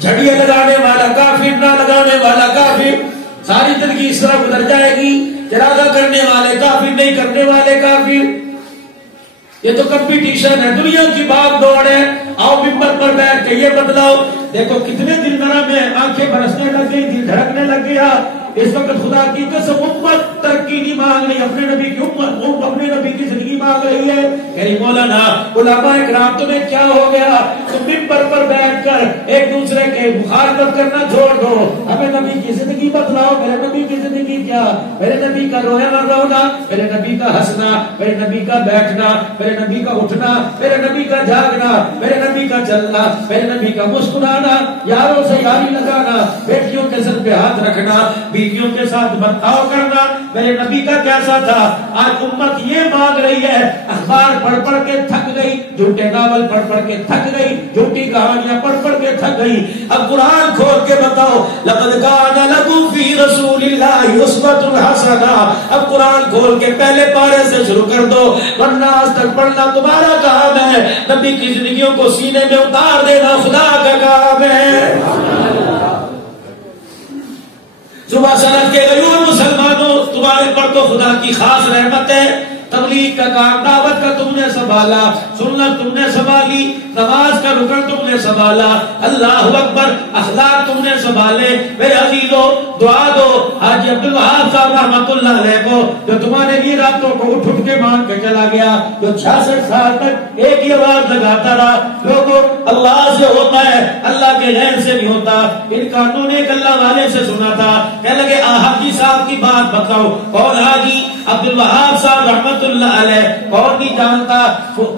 جھڑیاں لگانے والا کافر، نہ لگانے والا کافر، ساری زندگی اس طرح گزر جائے گی، ارادہ کرنے والے کافر، نہیں کرنے والے کافر۔ یہ تو کمپٹیشن ہے، دنیا کی بھاگ دوڑ ہے، آؤ ممبر پر بیٹھ کے یہ بدلاؤ، دیکھو کتنے دل نرم میں آنکھیں برسنے لگ گئی، دل دھڑکنے لگ گیا، اس وقت خدا کی قسم امت ترقی نہیں مانگ رہی، اپنے نبی کی امت اپنے نبی کی زندگی مانگ رہی ہے، کہ مولانا علماء اکرام تمہیں کیا ہو گیا، تم ممبر پر بیٹھ کر ایک دوسرے کے مخالفت کرنا چھوڑ دو، ہمیں نبی کی زندگی بتلاؤ، میرے نبی کی زندگی کیا، میرے نبی کا رونا رونا، میرے نبی کا ہنسنا، میرے نبی کا بیٹھنا، میرے نبی کا اٹھنا، میرے نبی کا جاگنا، میرے نبی کا چلنا، میرے نبی کا مسکرانا، یاروں سے یاری لگانا، بیٹیوں کے سر پہ ہاتھ رکھنا، بیویوں کے ساتھ برتاؤ کرنا، میرے نبی کا کیسا تھا۔ آج امت یہ مانگ رہی ہے، اخبار پڑھ پڑھ کے تھک گئی، جھوٹے ناول پڑھ پڑھ کے تھک گئی، جھوٹی کہانیاں پڑھ پڑھ کے تھک گئی، اب قرآن کھول کے بتاؤ، لقد کان لکم فی رسول اللہ اسوۃ حسنہ، اب قرآن کھول کے پہلے پارے سے شروع کر دو، ورنہ آج تک پڑھنا تمہارا کام ہے، نبی کی زندگیوں کو سینے میں اتار دینا خدا کا کام ہے۔ صبح سرد کے غیور مسلمانوں، تمہارے پر تو خدا کی خاص رحمت ہے، تبلیغ کا کام، دعوت کا تم نے سنبھالا، سنت تم نے سنبھالی، نماز کا رکن تم نے سنبھالا، اللہ اکبر، اخلاق تم نے سنبھالے، میرے عزیزو دعا دو حاجی عبدالوہاب صاحب رحمۃ اللہ علیہ کو، جو تمہارے لیے راتوں کو اٹھ اٹھ کے مان کے چلا گیا، جو 66 سال تک ایک ہی آواز لگاتا رہا، لوگوں اللہ سے ہوتا ہے، اللہ کے غیر سے نہیں ہوتا، ان کانوں نے ایک اللہ والے سے سنا تھا، کہنے لگے حاجی صاحب کی بات بتاؤ، کون حاجی عبدالوہاب صاحب رحمۃ اللہ علیہ، کون نہیں جانتا،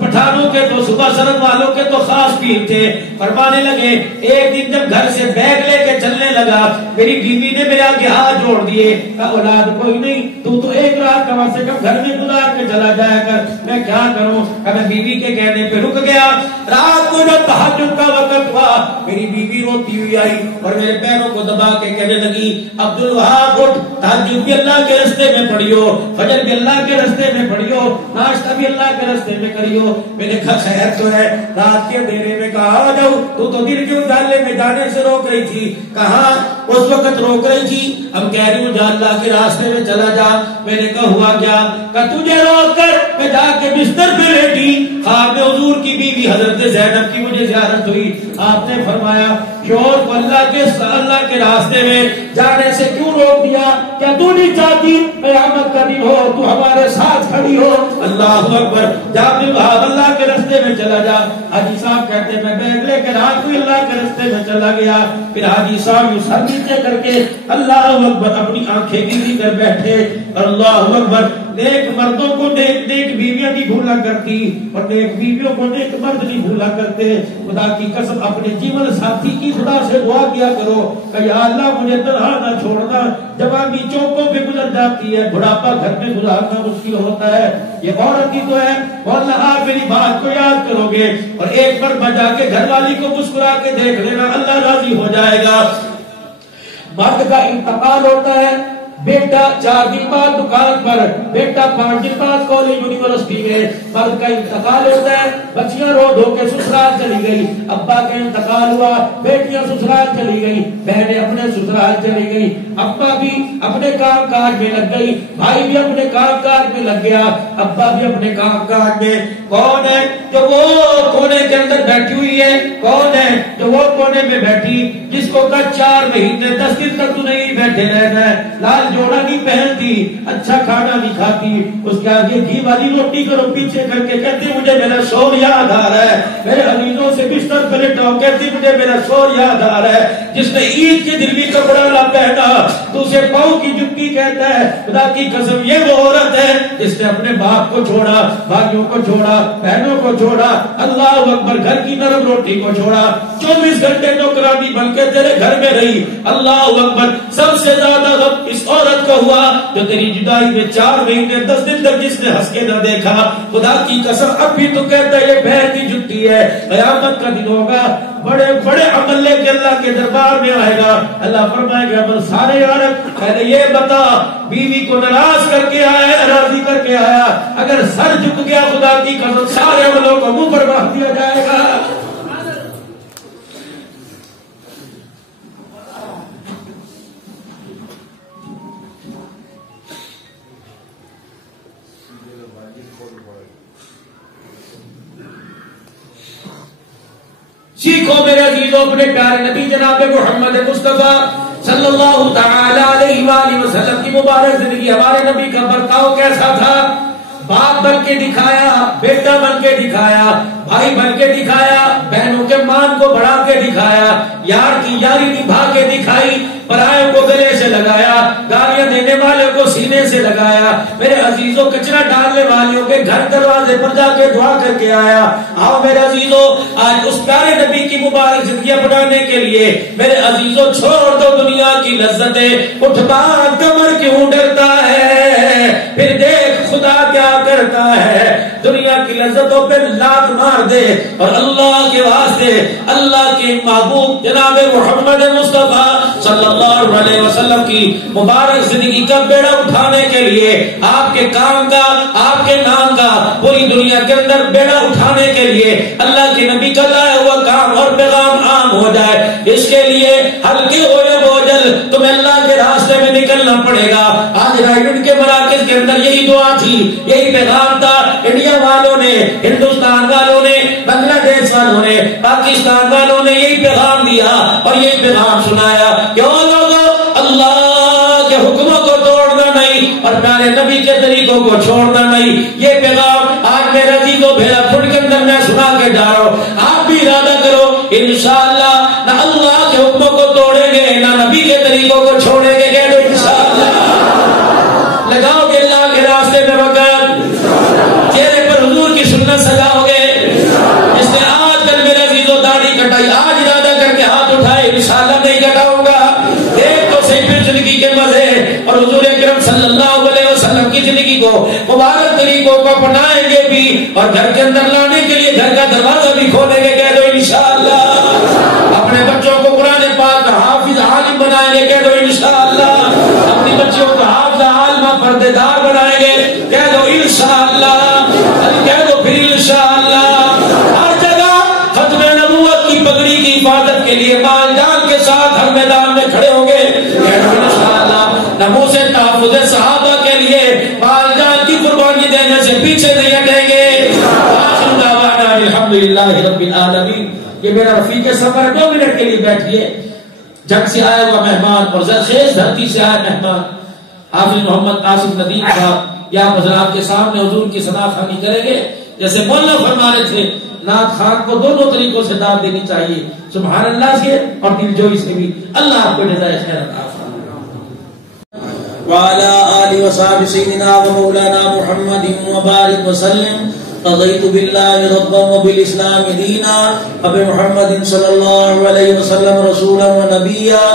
پٹھانوں کے تو صبح سرد والوں کے تو خاص پیر تھے، فرمانے لگے ایک دن جب گھر سے بیگ لے کے چلنے لگا، میری بیوی نے میرے آگے ہاتھ جوڑ دیے، کہا اولاد کوئی نہیں، تو ایک رات کم سے کم گھر میں گزار کے چلا جایا کر، میں کیا کروں، کہ میں بیوی کے کہنے پہ رک گیا، رات کو جب تہجد کا وقت ہوا، میری بیوی روتی ہوئی آئی اور میرے پیروں کو دبا کے کہنے لگی عبدالوہاب اٹھ، تہجد بھی اللہ کے راستے میں پڑھیو، فجر بھی اللہ کے راستے میں پڑھیو، ناشتہ بھی اللہ کے راستے میں کریو، میں نے کہا خیر تو ہے، رات کے اندھیرے میں کہا آ جاؤ، تو دن کے اجالے میں جانے سے روک رہی تھی، کہاں اس وقت روک رہی تھی، اب کہہ رہی ہوں جا اللہ کے راستے میں چلا جا، میں نے کہا ہوا کیا، کہ تجھے روک کر میں جا کے بستر پہ لیٹی، خواب میں حضور کی بیوی حضرت زینب کی مجھے زیارت ہوئی، آپ نے فرمایا شور کو اللہ کے راستے میں جانے سے کیوں روک دیا، کیا تو نہیں چاہتی قیامت کا دن ہو تو ہمارے ساتھ کھڑی ہو، اللہ اکبر، جا اللہ کے راستے میں چلا جا، حاجی صاحب کہتے میں بیگ لے کے رات کو اللہ کے راستے میں چلا گیا، پھر حاجی صاحب یوں سر نیچے کر کے اللہ اکبر اپنی آنکھیں گیلی کر بیٹھے، اللہ اکبر، نیک مردوں کو نیک بیویاں نہیں بھولا کرتی اور نیک بیویوں کو نیک مرد نہیں بھولا کرتے، خدا کی قسم اپنے جیون ساتھی کی خدا سے دعا کیا کرو کہ یا اللہ مجھے تنہا نہ چھوڑنا، جوانی چوکوں پہ گزر جاتی ہے، بڑھاپا گھر میں گزارنا مشکل ہوتا ہے، یہ عورت ہی تو ہے، واللہ آپ میری بات کو یاد کرو گے اور ایک بار بجا کے گھر والی کو مسکرا کے دیکھ لینا، اللہ راضی ہو جائے گا۔ مرد کا انتقال ہوتا ہے، بیٹا 4 دن بعد دکان پر، بیٹا 5 دن بعد کالج یونیورسٹی میں، مرد کا انتقال ہوتا ہے، بچیاں رو دھو کے سسرال چلی گئی، ابا کا انتقال ہوا، بیٹیاں سسرال چلی گئی، بہنیں اپنے سسرال چلی گئی، ابا بھی اپنے کام کاج میں لگ گئی، بھائی بھی اپنے کام کاج میں لگ گیا، ابا بھی اپنے کام کاج میں، کون ہے جو وہ کونے کے اندر بیٹھی ہوئی ہے، کون ہے جو وہ کونے میں بیٹھی جس کو کہ 4 مہینے 10 دن تک تو نہیں بیٹھے رہنا ہے، لال جوڑا نہیں پہنتی، اچھا کھانا نہیں کھاتی، اس کے آگے گھی والی روٹی کرو پیچھے کر کے کہتی مجھے میرا شوہر یاد آ رہا ہے، میرے عزیزوں سے بستر پہ لٹاؤ کہتی مجھے میرا شوہر یاد آ رہا ہے، جس نے عید کے دن بھی کپڑا نہ پہنا تو اسے پاؤں کی جُتی کہتا ہے، خدا کی قسم یہ وہ عورت ہے جس نے اپنے باپ کو چھوڑا، بھائیوں کو چھوڑا، بہنوں کو چھوڑا، اللہ اکبر، گھر کی نرم روٹی کو چھوڑا، 24 گھنٹے نوکرانی بن کے تیرے گھر میں رہی، اللہ اکبر۔ سب سے زیادہ غم اس عورت کو ہوا جو تیری جدائی میں 4 مہینے 10 دن تک جس نے ہنس کے نہ دیکھا، خدا کی قسم اب بھی تو کہتا ہے یہ بہن کی جُتی ہے، قیامت کا دن ہوگا، بڑے بڑے عمل لے کے اللہ کے دربار میں آئے گا، اللہ فرمائے گا عمل سارے یارت پہلے یہ بتا بیوی کو ناراض کر کے آیا ہے، راضی کر کے آیا، اگر سر جھک گیا خدا کی قسم سارے عملوں کو منہ پر باندھ دیا جائے گا۔ سیکھو میرے عزیزوں اپنے پیارے نبی جناب محمد مصطفیٰ صلی اللہ تعالی علیہ وآلہ وسلم کی مبارک زندگی۔ ہمارے نبی کا برتاؤ کیسا تھا؟ باپ بن کے دکھایا، بیٹا بن کے دکھایا، بھائی بن کے دکھایا، بہنوں کے مان کو بڑھا کے دکھایا، یار کی یاری نبھا کے دکھائی، پرائے کو گلے سے لگایا، گالیاں دینے والے کو سینے سے لگایا، میرے عزیزوں کچرا ڈالنے والوں کے گھر دروازے پر جا کے دعا کر کے آیا۔ آؤ میرے عزیزوں آج اس پیارے نبی کی مبارک زندگی اپنانے کے لیے میرے عزیزوں چھوڑ دو دنیا کی لذتیں، اٹھ بات کمر کیوں ڈرتا ہے، پھر دیکھ خدا کیا کرتا ہے، دنیا کی لذتوں پہ لات مار دے اور اللہ کے واسطے اللہ کے محبوب جناب محمد مصطفیٰ صلی اللہ علیہ وسلم کی مبارک زندگی کا بیڑا اٹھانے کے لیے آپ کے کام کا، آپ کے نام کا پوری دنیا کے اندر بیڑا اٹھانے کے لیے اللہ کے نبی کا لایا ہوا کام اور پیغام عام ہو جائے، اس کے لیے ہلکے ہو یا بوجھل تمہیں اللہ کے راستے میں نکلنا پڑے گا۔ آج رائٹ کے مراکز کے اندر یہی دعا تھی، یہی پیغام تھا، انڈیا والوں نے، ہندوستان والوں نے، بنگلہ دیش والوں نے، پاکستان والوں نے یہی پیغام دیا اور یہی پیغام سنایا کہ لوگوں اللہ کے حکموں کو توڑنا نہیں اور پیارے نبی کے طریقوں کو چھوڑنا نہیں۔ یہ پیغام آج میرے عزیزوں بھیڑا پھٹ کے اندر میں سنا کے جا رہا ہوں، آپ بھی ارادہ کرو انشاءاللہ نہ اللہ کے حکموں کو توڑیں گے نہ نبی کے طریقوں کو چھوڑیں گے، کہہ دو انشاءاللہ۔ لگاؤ گے اللہ کے راستے میں وقت، چہرے پر حضور کی سنت سجاؤ گے، جس نے آج کل میرے عزیزوں داڑھی کٹائی آج ارادہ کر کے ہاتھ اٹھائے انشاءاللہ نہیں کٹاؤں گا، دیکھ تو صحیح پھر زندگی کے مزے اور حضور اکرم صلی اللہ علیہ وسلم کی زندگی کو مبارک طریقوں کو اپنائیں گے بھی اور گھر کے اندر لانے کے لیے گھر کا دروازہ بھی کھولیں گے، کہہ دو انشاءاللہ۔ اپنے بچوں کو قرآن پاک کا حافظ عالم بنائیں گے، کہہ دو انشاءاللہ۔ اپنی بچیوں کو حافظ عالمہ پردےدار بنائیں گے، کہہ دو انشاءاللہ، کہہ دو پھر انشاءاللہ۔ ہر جگہ ختم نبوت کی پگڑی کی حفاظت کے لیے مال جان کے ساتھ ہر میدان میں کھڑے ہوں گے، کہہ دو انشاءاللہ۔ نموز تحفظ صحابہ کے لیے مال جان کی قربانی دینے سے پیچھے نہیں ہٹیں گے۔ آخر دعوانا الحمدللہ رب العالمین۔ یہ میرا رفیق سفر 2 منٹ کے لیے بیٹھیے، جنگ سے آیا ہوا مہمان اور زرخیز دھرتی سے آیا مہمان حافظ محمد آصف ندیم صاحب یا حضرات کے سامنے حضور کی ثنا خوانی کریں گے۔ جیسے مولانا فرما رہے تھے نعت خان کو دونوں طریقوں سے داد دینی چاہیے، سبحان اللہ سے اور دل جوئی سے بھی۔ اللہ آپ کو جزائے خیر عطا فرمائے۔ وعلى آله وصحبه سيدنا ومولانا محمد وبارك وسلم۔ رضيت بالله ربا وبالإسلام دينا وبمحمد صلى الله عليه وسلم رسولا ونبيا۔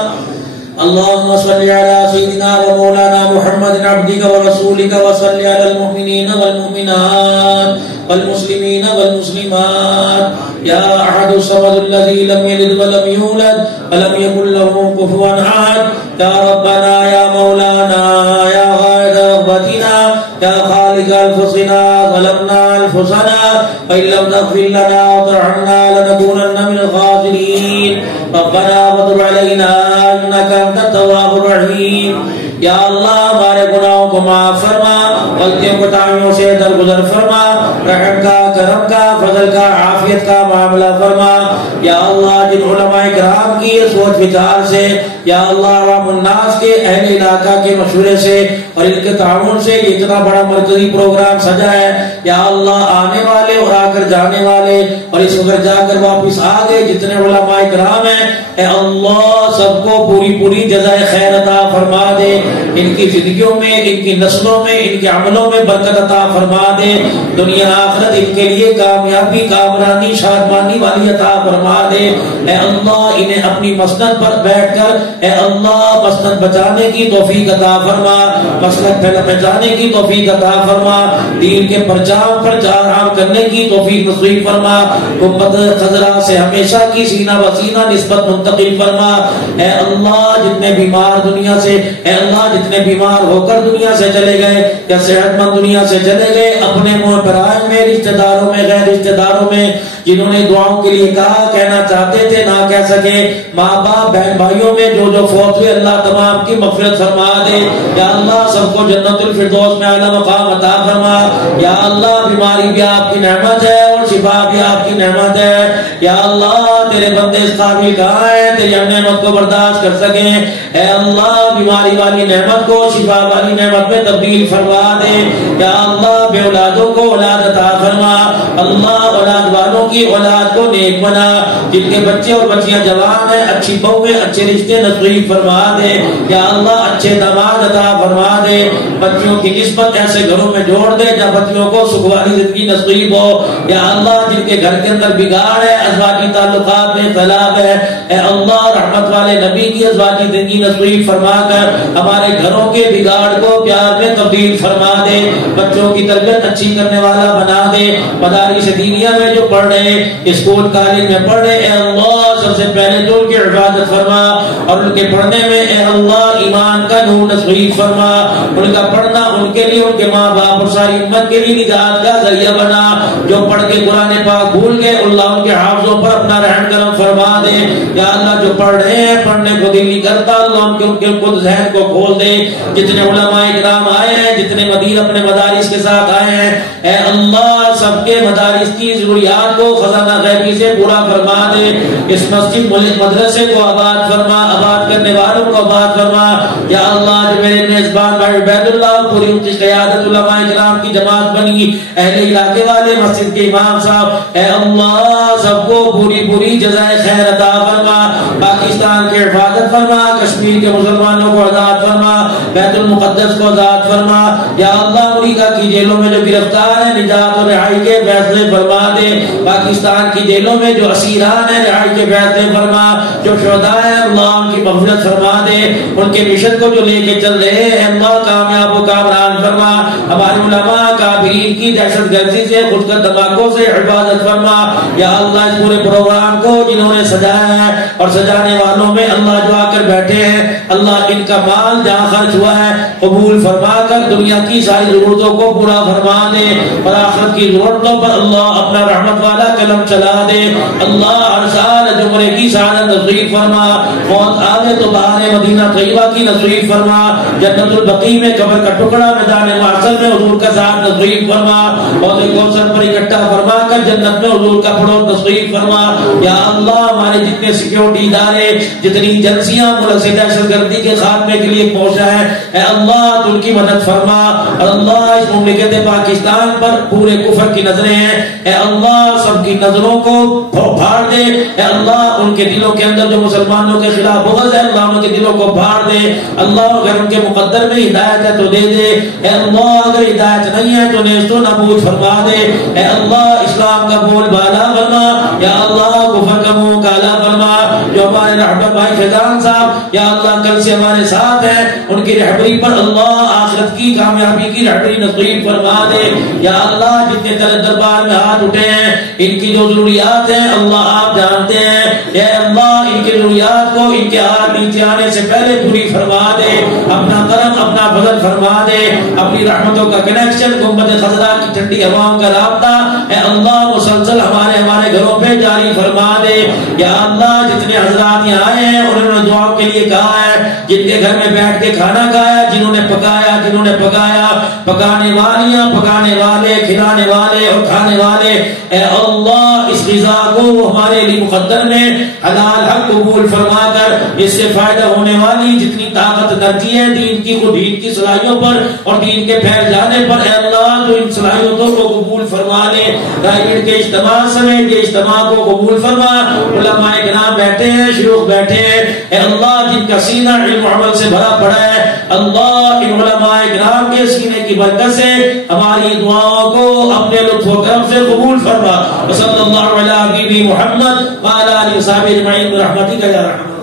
اللهم صل على سيدنا ومولانا محمد عبدك ورسولك وصل على المؤمنين والمؤمنات والمسلمين والمسلمات يا أحد الصمد الذي لم يلد ولم يولد ولم يكن له كفوا أحد يا ربنا يا مولانا يا غائب رغبتنا يا خالق أنفسنا ظلمنا أنفسنا وإن لم تغفر لنا وترحمنا لنكونن من الخاسرين ربنا وتب علينا إنك أنت التواب الرحيم۔ یا اللہ ہمارے گناہوں کو معاف فرما، غلطیوں کوتاہیوں سے درگزر فرما، رحم کا، کرم کا، فضل کا، عافیت کا معاملہ فرما۔ یا اللہ جن علماء کرام کی یہ سوچ وچار سے، یا اللہ عوام الناس کے اہل علاقہ کے مشورے سے اور ان کے تعاون سے یہ اتنا بڑا مرکزی پروگرام سجا ہے، یا اللہ آنے والے اور آ کر جانے والے اور اس وقت جا کر واپس آ گئے جتنے علماء کرام ہیں، اے اللہ سب کو پوری جزائے خیر عطا فرما دے، ان کی زندگیوں میں، ان کی نسلوں میں، ان کے عملوں میں برکت عطا فرما دے، دنیا آخرت ان کے لیے کامیابی، کامرانی، شادمانی والی عطا فرما دے۔ اے اللہ انہیں اپنی مسند پر بیٹھ کر اے اللہ مسند بچانے کی توفیق عطا فرما، مسند پھیلانے کی توفیق عطا فرما، دین کے پرچام پر چار عام کرنے کی توفیق نصیب فرما، امت خضرا سے ہمیشہ کی سینہ بسینہ نسبت منتقل فرما۔ اے اللہ جتنے بیمار دنیا سے، اے اللہ جتنے بیمار ہو کر دنیا سے چلے گئے یا صحت مند دنیا سے چلے گئے، اپنے منہ پرائے میں، رشتہ داروں میں، غیر رشتہ داروں میں، جنہوں نے دعاؤں کے لیے کہا، کہنا چاہتے تھے نہ کہہ سکے، ماں باپ بہن بھائیوں میں جو فوت ہوئے، اللہ تمام کی مغفرت فرما دے۔ یا اللہ سب کو جنت الفردوس میں اعلیٰ مقام عطا فرما۔ یا اللہ بیماری بھی آپ کی نعمت ہے اور شفا بھی آپ کی نعمت ہے۔ یا اللہ تیرے بندے اس قابل کہاں ہیں تیری ہم نعمت کو برداشت کر سکیں؟ اے اللہ بیماری والی نعمت کو شفا والی نعمت میں تبدیل فرما دے۔ یا اللہ بے اولادوں کو اولاد عطا فرما، اللہ اولاد والوں کی اولاد کو نیک بنا، جن کے بچے اور بچیاں جوان ہیں اچھی بہویں اچھے رشتے نصیب فرما دے۔ یا اللہ اچھے داماد عطا فرما دے، بچیوں کی نسبت ایسے گھروں میں جوڑ دے جہاں بچیوں کو سکھ والی زندگی نصیب ہو۔ یا اللہ جن کے گھر کے اندر بگاڑ ہے، ازواجی تعلقات میں اختلاف ہے، اے اللہ رحمت والے نبی کی ازواجی زندگی نصیب فرما کر ہمارے گھروں کے بگاڑ کو پیار میں تبدیل فرما دے، بچوں کی تربیت اچھی کرنے والا بنا دے۔ مدارس دینیہ میں جو پڑھ رہے، اسکول کالج میں پڑھ رہے، اے اللہ سب سے پہلے تو ان کی عبادت فرما اور ان کے پڑھنے میں اے اللہ ایمان کا نور نصیب فرما، ان کا پڑھنا ان کے لیے، ان کے ماں باپ اور ساری امت کے لیے نجات کا ذریعہ بنا۔ جو پڑھ کے قرآن پاک بھول گئے اللہ ان کے حافظوں پر اپنا رحم کرم فرما دے۔ یا اللہ جو پڑھ رہے ہیں پڑھنے کو دل نہیں کرتا، اللہ ان کے ذہن کو کھول دے۔ جتنے علماء کرام آئے ہیں، جتنے مدیر اپنے مدارس کے ساتھ آئے ہیں، اے اللہ سب کے مدارس کی ضروریات کو خزانہ غیبی سے پورا فرما دے۔ اس مسجد مدرسے کو آباد فرما، آباد کرنے والوں کو آباد فرما۔ یا اللہ جو میرے میزبان بھائی عبید اللہ پوری ان کی قیادت علماء کرام کی جماعت بنی، اہل علاقے والے مسجد کے امام صاحب، اے اللہ سب کو پوری جزائے خیر عطا فرما، پاکستان کی حفاظت فرما، کشمیر کے مسلمانوں کو آزاد فرما، بیت المقدس کو آزاد فرما۔ یا اللہ امریکہ کی جیلوں میں جو گرفتار ہیں نجات اور رہائی کے فیصلے فرما دے، پاکستان کی جیلوں میں جو اسیران ہیں رہائی کے فیصلے فرما، جو شہداء ہیں اللہ ان کی مغفرت فرما دے، ان کے مشن کو جو لے کے چل رہے ہیں اللہ کامیاب و کامران فرما، ہمارے علماء کافرین کی دہشت گردی سے، خود کا دھماکوں سے حفاظت فرما۔ یا اللہ اس پورے پروگرام کو جنہوں نے سجایا ہے اور سجانے والوں میں اللہ جو آ کر بیٹھے ہیں، اللہ ان کا مال جہاں خرچ ہوا ہے قبول فرما کر دنیا کی ساری ضرورتوں کو پورا فرما دے اور آخرت کی ضرورتوں پر اللہ اپنا رحمت والا قلم چلا دے۔ اللہ ہر سال جمعے کی سعادت نصیب فرما، موت آئے تو بہار مدینہ طیبہ کی نصیب فرما، جنت البقیع میں قبر کا ٹکڑا میدان محشر میں حضور کا ساتھ نصیب فرما، حوض کوثر پر اکٹھا فرما کر جنت میں حضور کا پڑوس نصیب فرما۔ یا اللہ ہمارے جتنے سیکیورٹی ادارے، جتنی ایجنسیاں ملک سے دہشت گردی کے خاتمے کے لیے پہنچا ہے، اے اللہ تو ان کی مدد فرما۔ اور اللہ اس مملکت پاکستان پر پورے کفر کی نظریں ہیں، اے اللہ سب کی نظروں کو پھاڑ دے، اے اللہ ان کے دلوں کے اندر جو مسلمانوں کے خلاف بغض ہے اللہ ان کے دلوں کو پھاڑ دے۔ اللہ اگر ان کے مقدر میں ہدایت ہے تو دے دے، اے اللہ اگر ہدایت نہیں ہے تو نیست و نابود فرما دے، اے اللہ اسلام کا بول بالا فرما، یا اللہ کفر کا منہ کالا فرما۔ جو ہمارے رحمت بھائی فیضان صاحب یا اللہ کل سے ہمارے ساتھ ہیں، ان کی رہبری پر اللہ آخرت کی کامیابی کی رہبری نصیب فرما دے۔ یا اللہ جتنے تیرے دربار میں ہاتھ اٹھے ہیں ان کی جو ضروریات ہیں اللہ آپ جانتے ہیں، اے اللہ ان کی ضروریات کو ان کے ہاتھ نیچے آنے سے پہلے پوری فرما دے، اپنا کرم اپنا فضل فرما دے، اپنی رحمتوں کا کنیکشن گنبد خضرا کی ٹھنڈی ہواؤں کا رابطہ اے اللہ مسلسل ہمارے گھروں پہ جاری فرما دے۔ یا اللہ جتنے حضرات یہاں آئے ہیں انہوں نے دعا کے لیے کہا ہے، جن کے گھر میں بیٹھ کے کھانا کھایا، جنہوں نے پکایا، پکانے والیاں، پکانے والے، کھلانے والے اور کھانے والے، اے اللہ اس غذا کو ہمارے لیے مقدر میں حلال حق قبول فرما کر اس سے فائدہ ہونے والی جتنی طاقت انرجی ہے دین کی صلاحیوں پر اور دین کے پھیل جانے پر اے اللہ تو ان صلاحیتوں کو قبول فرما لے۔ رائٹ کے اجتماع سمیت یہ اجتماع کو قبول فرما۔ علماء کرام بیٹھے ہیں، شیوخ بیٹھے ہیں، اے اللہ جن کا سینہ علم و عمل سے بھرا پڑا ہے، اللہ ان علماء کرام کے سینے کی برکت سے ہماری دعاؤں کو اپنے لطف و کرم سے قبول فرما۔ صلی اللہ علیہ محمد وعلی آلہ وصحبہ اجمعین برحمتک یا ارحم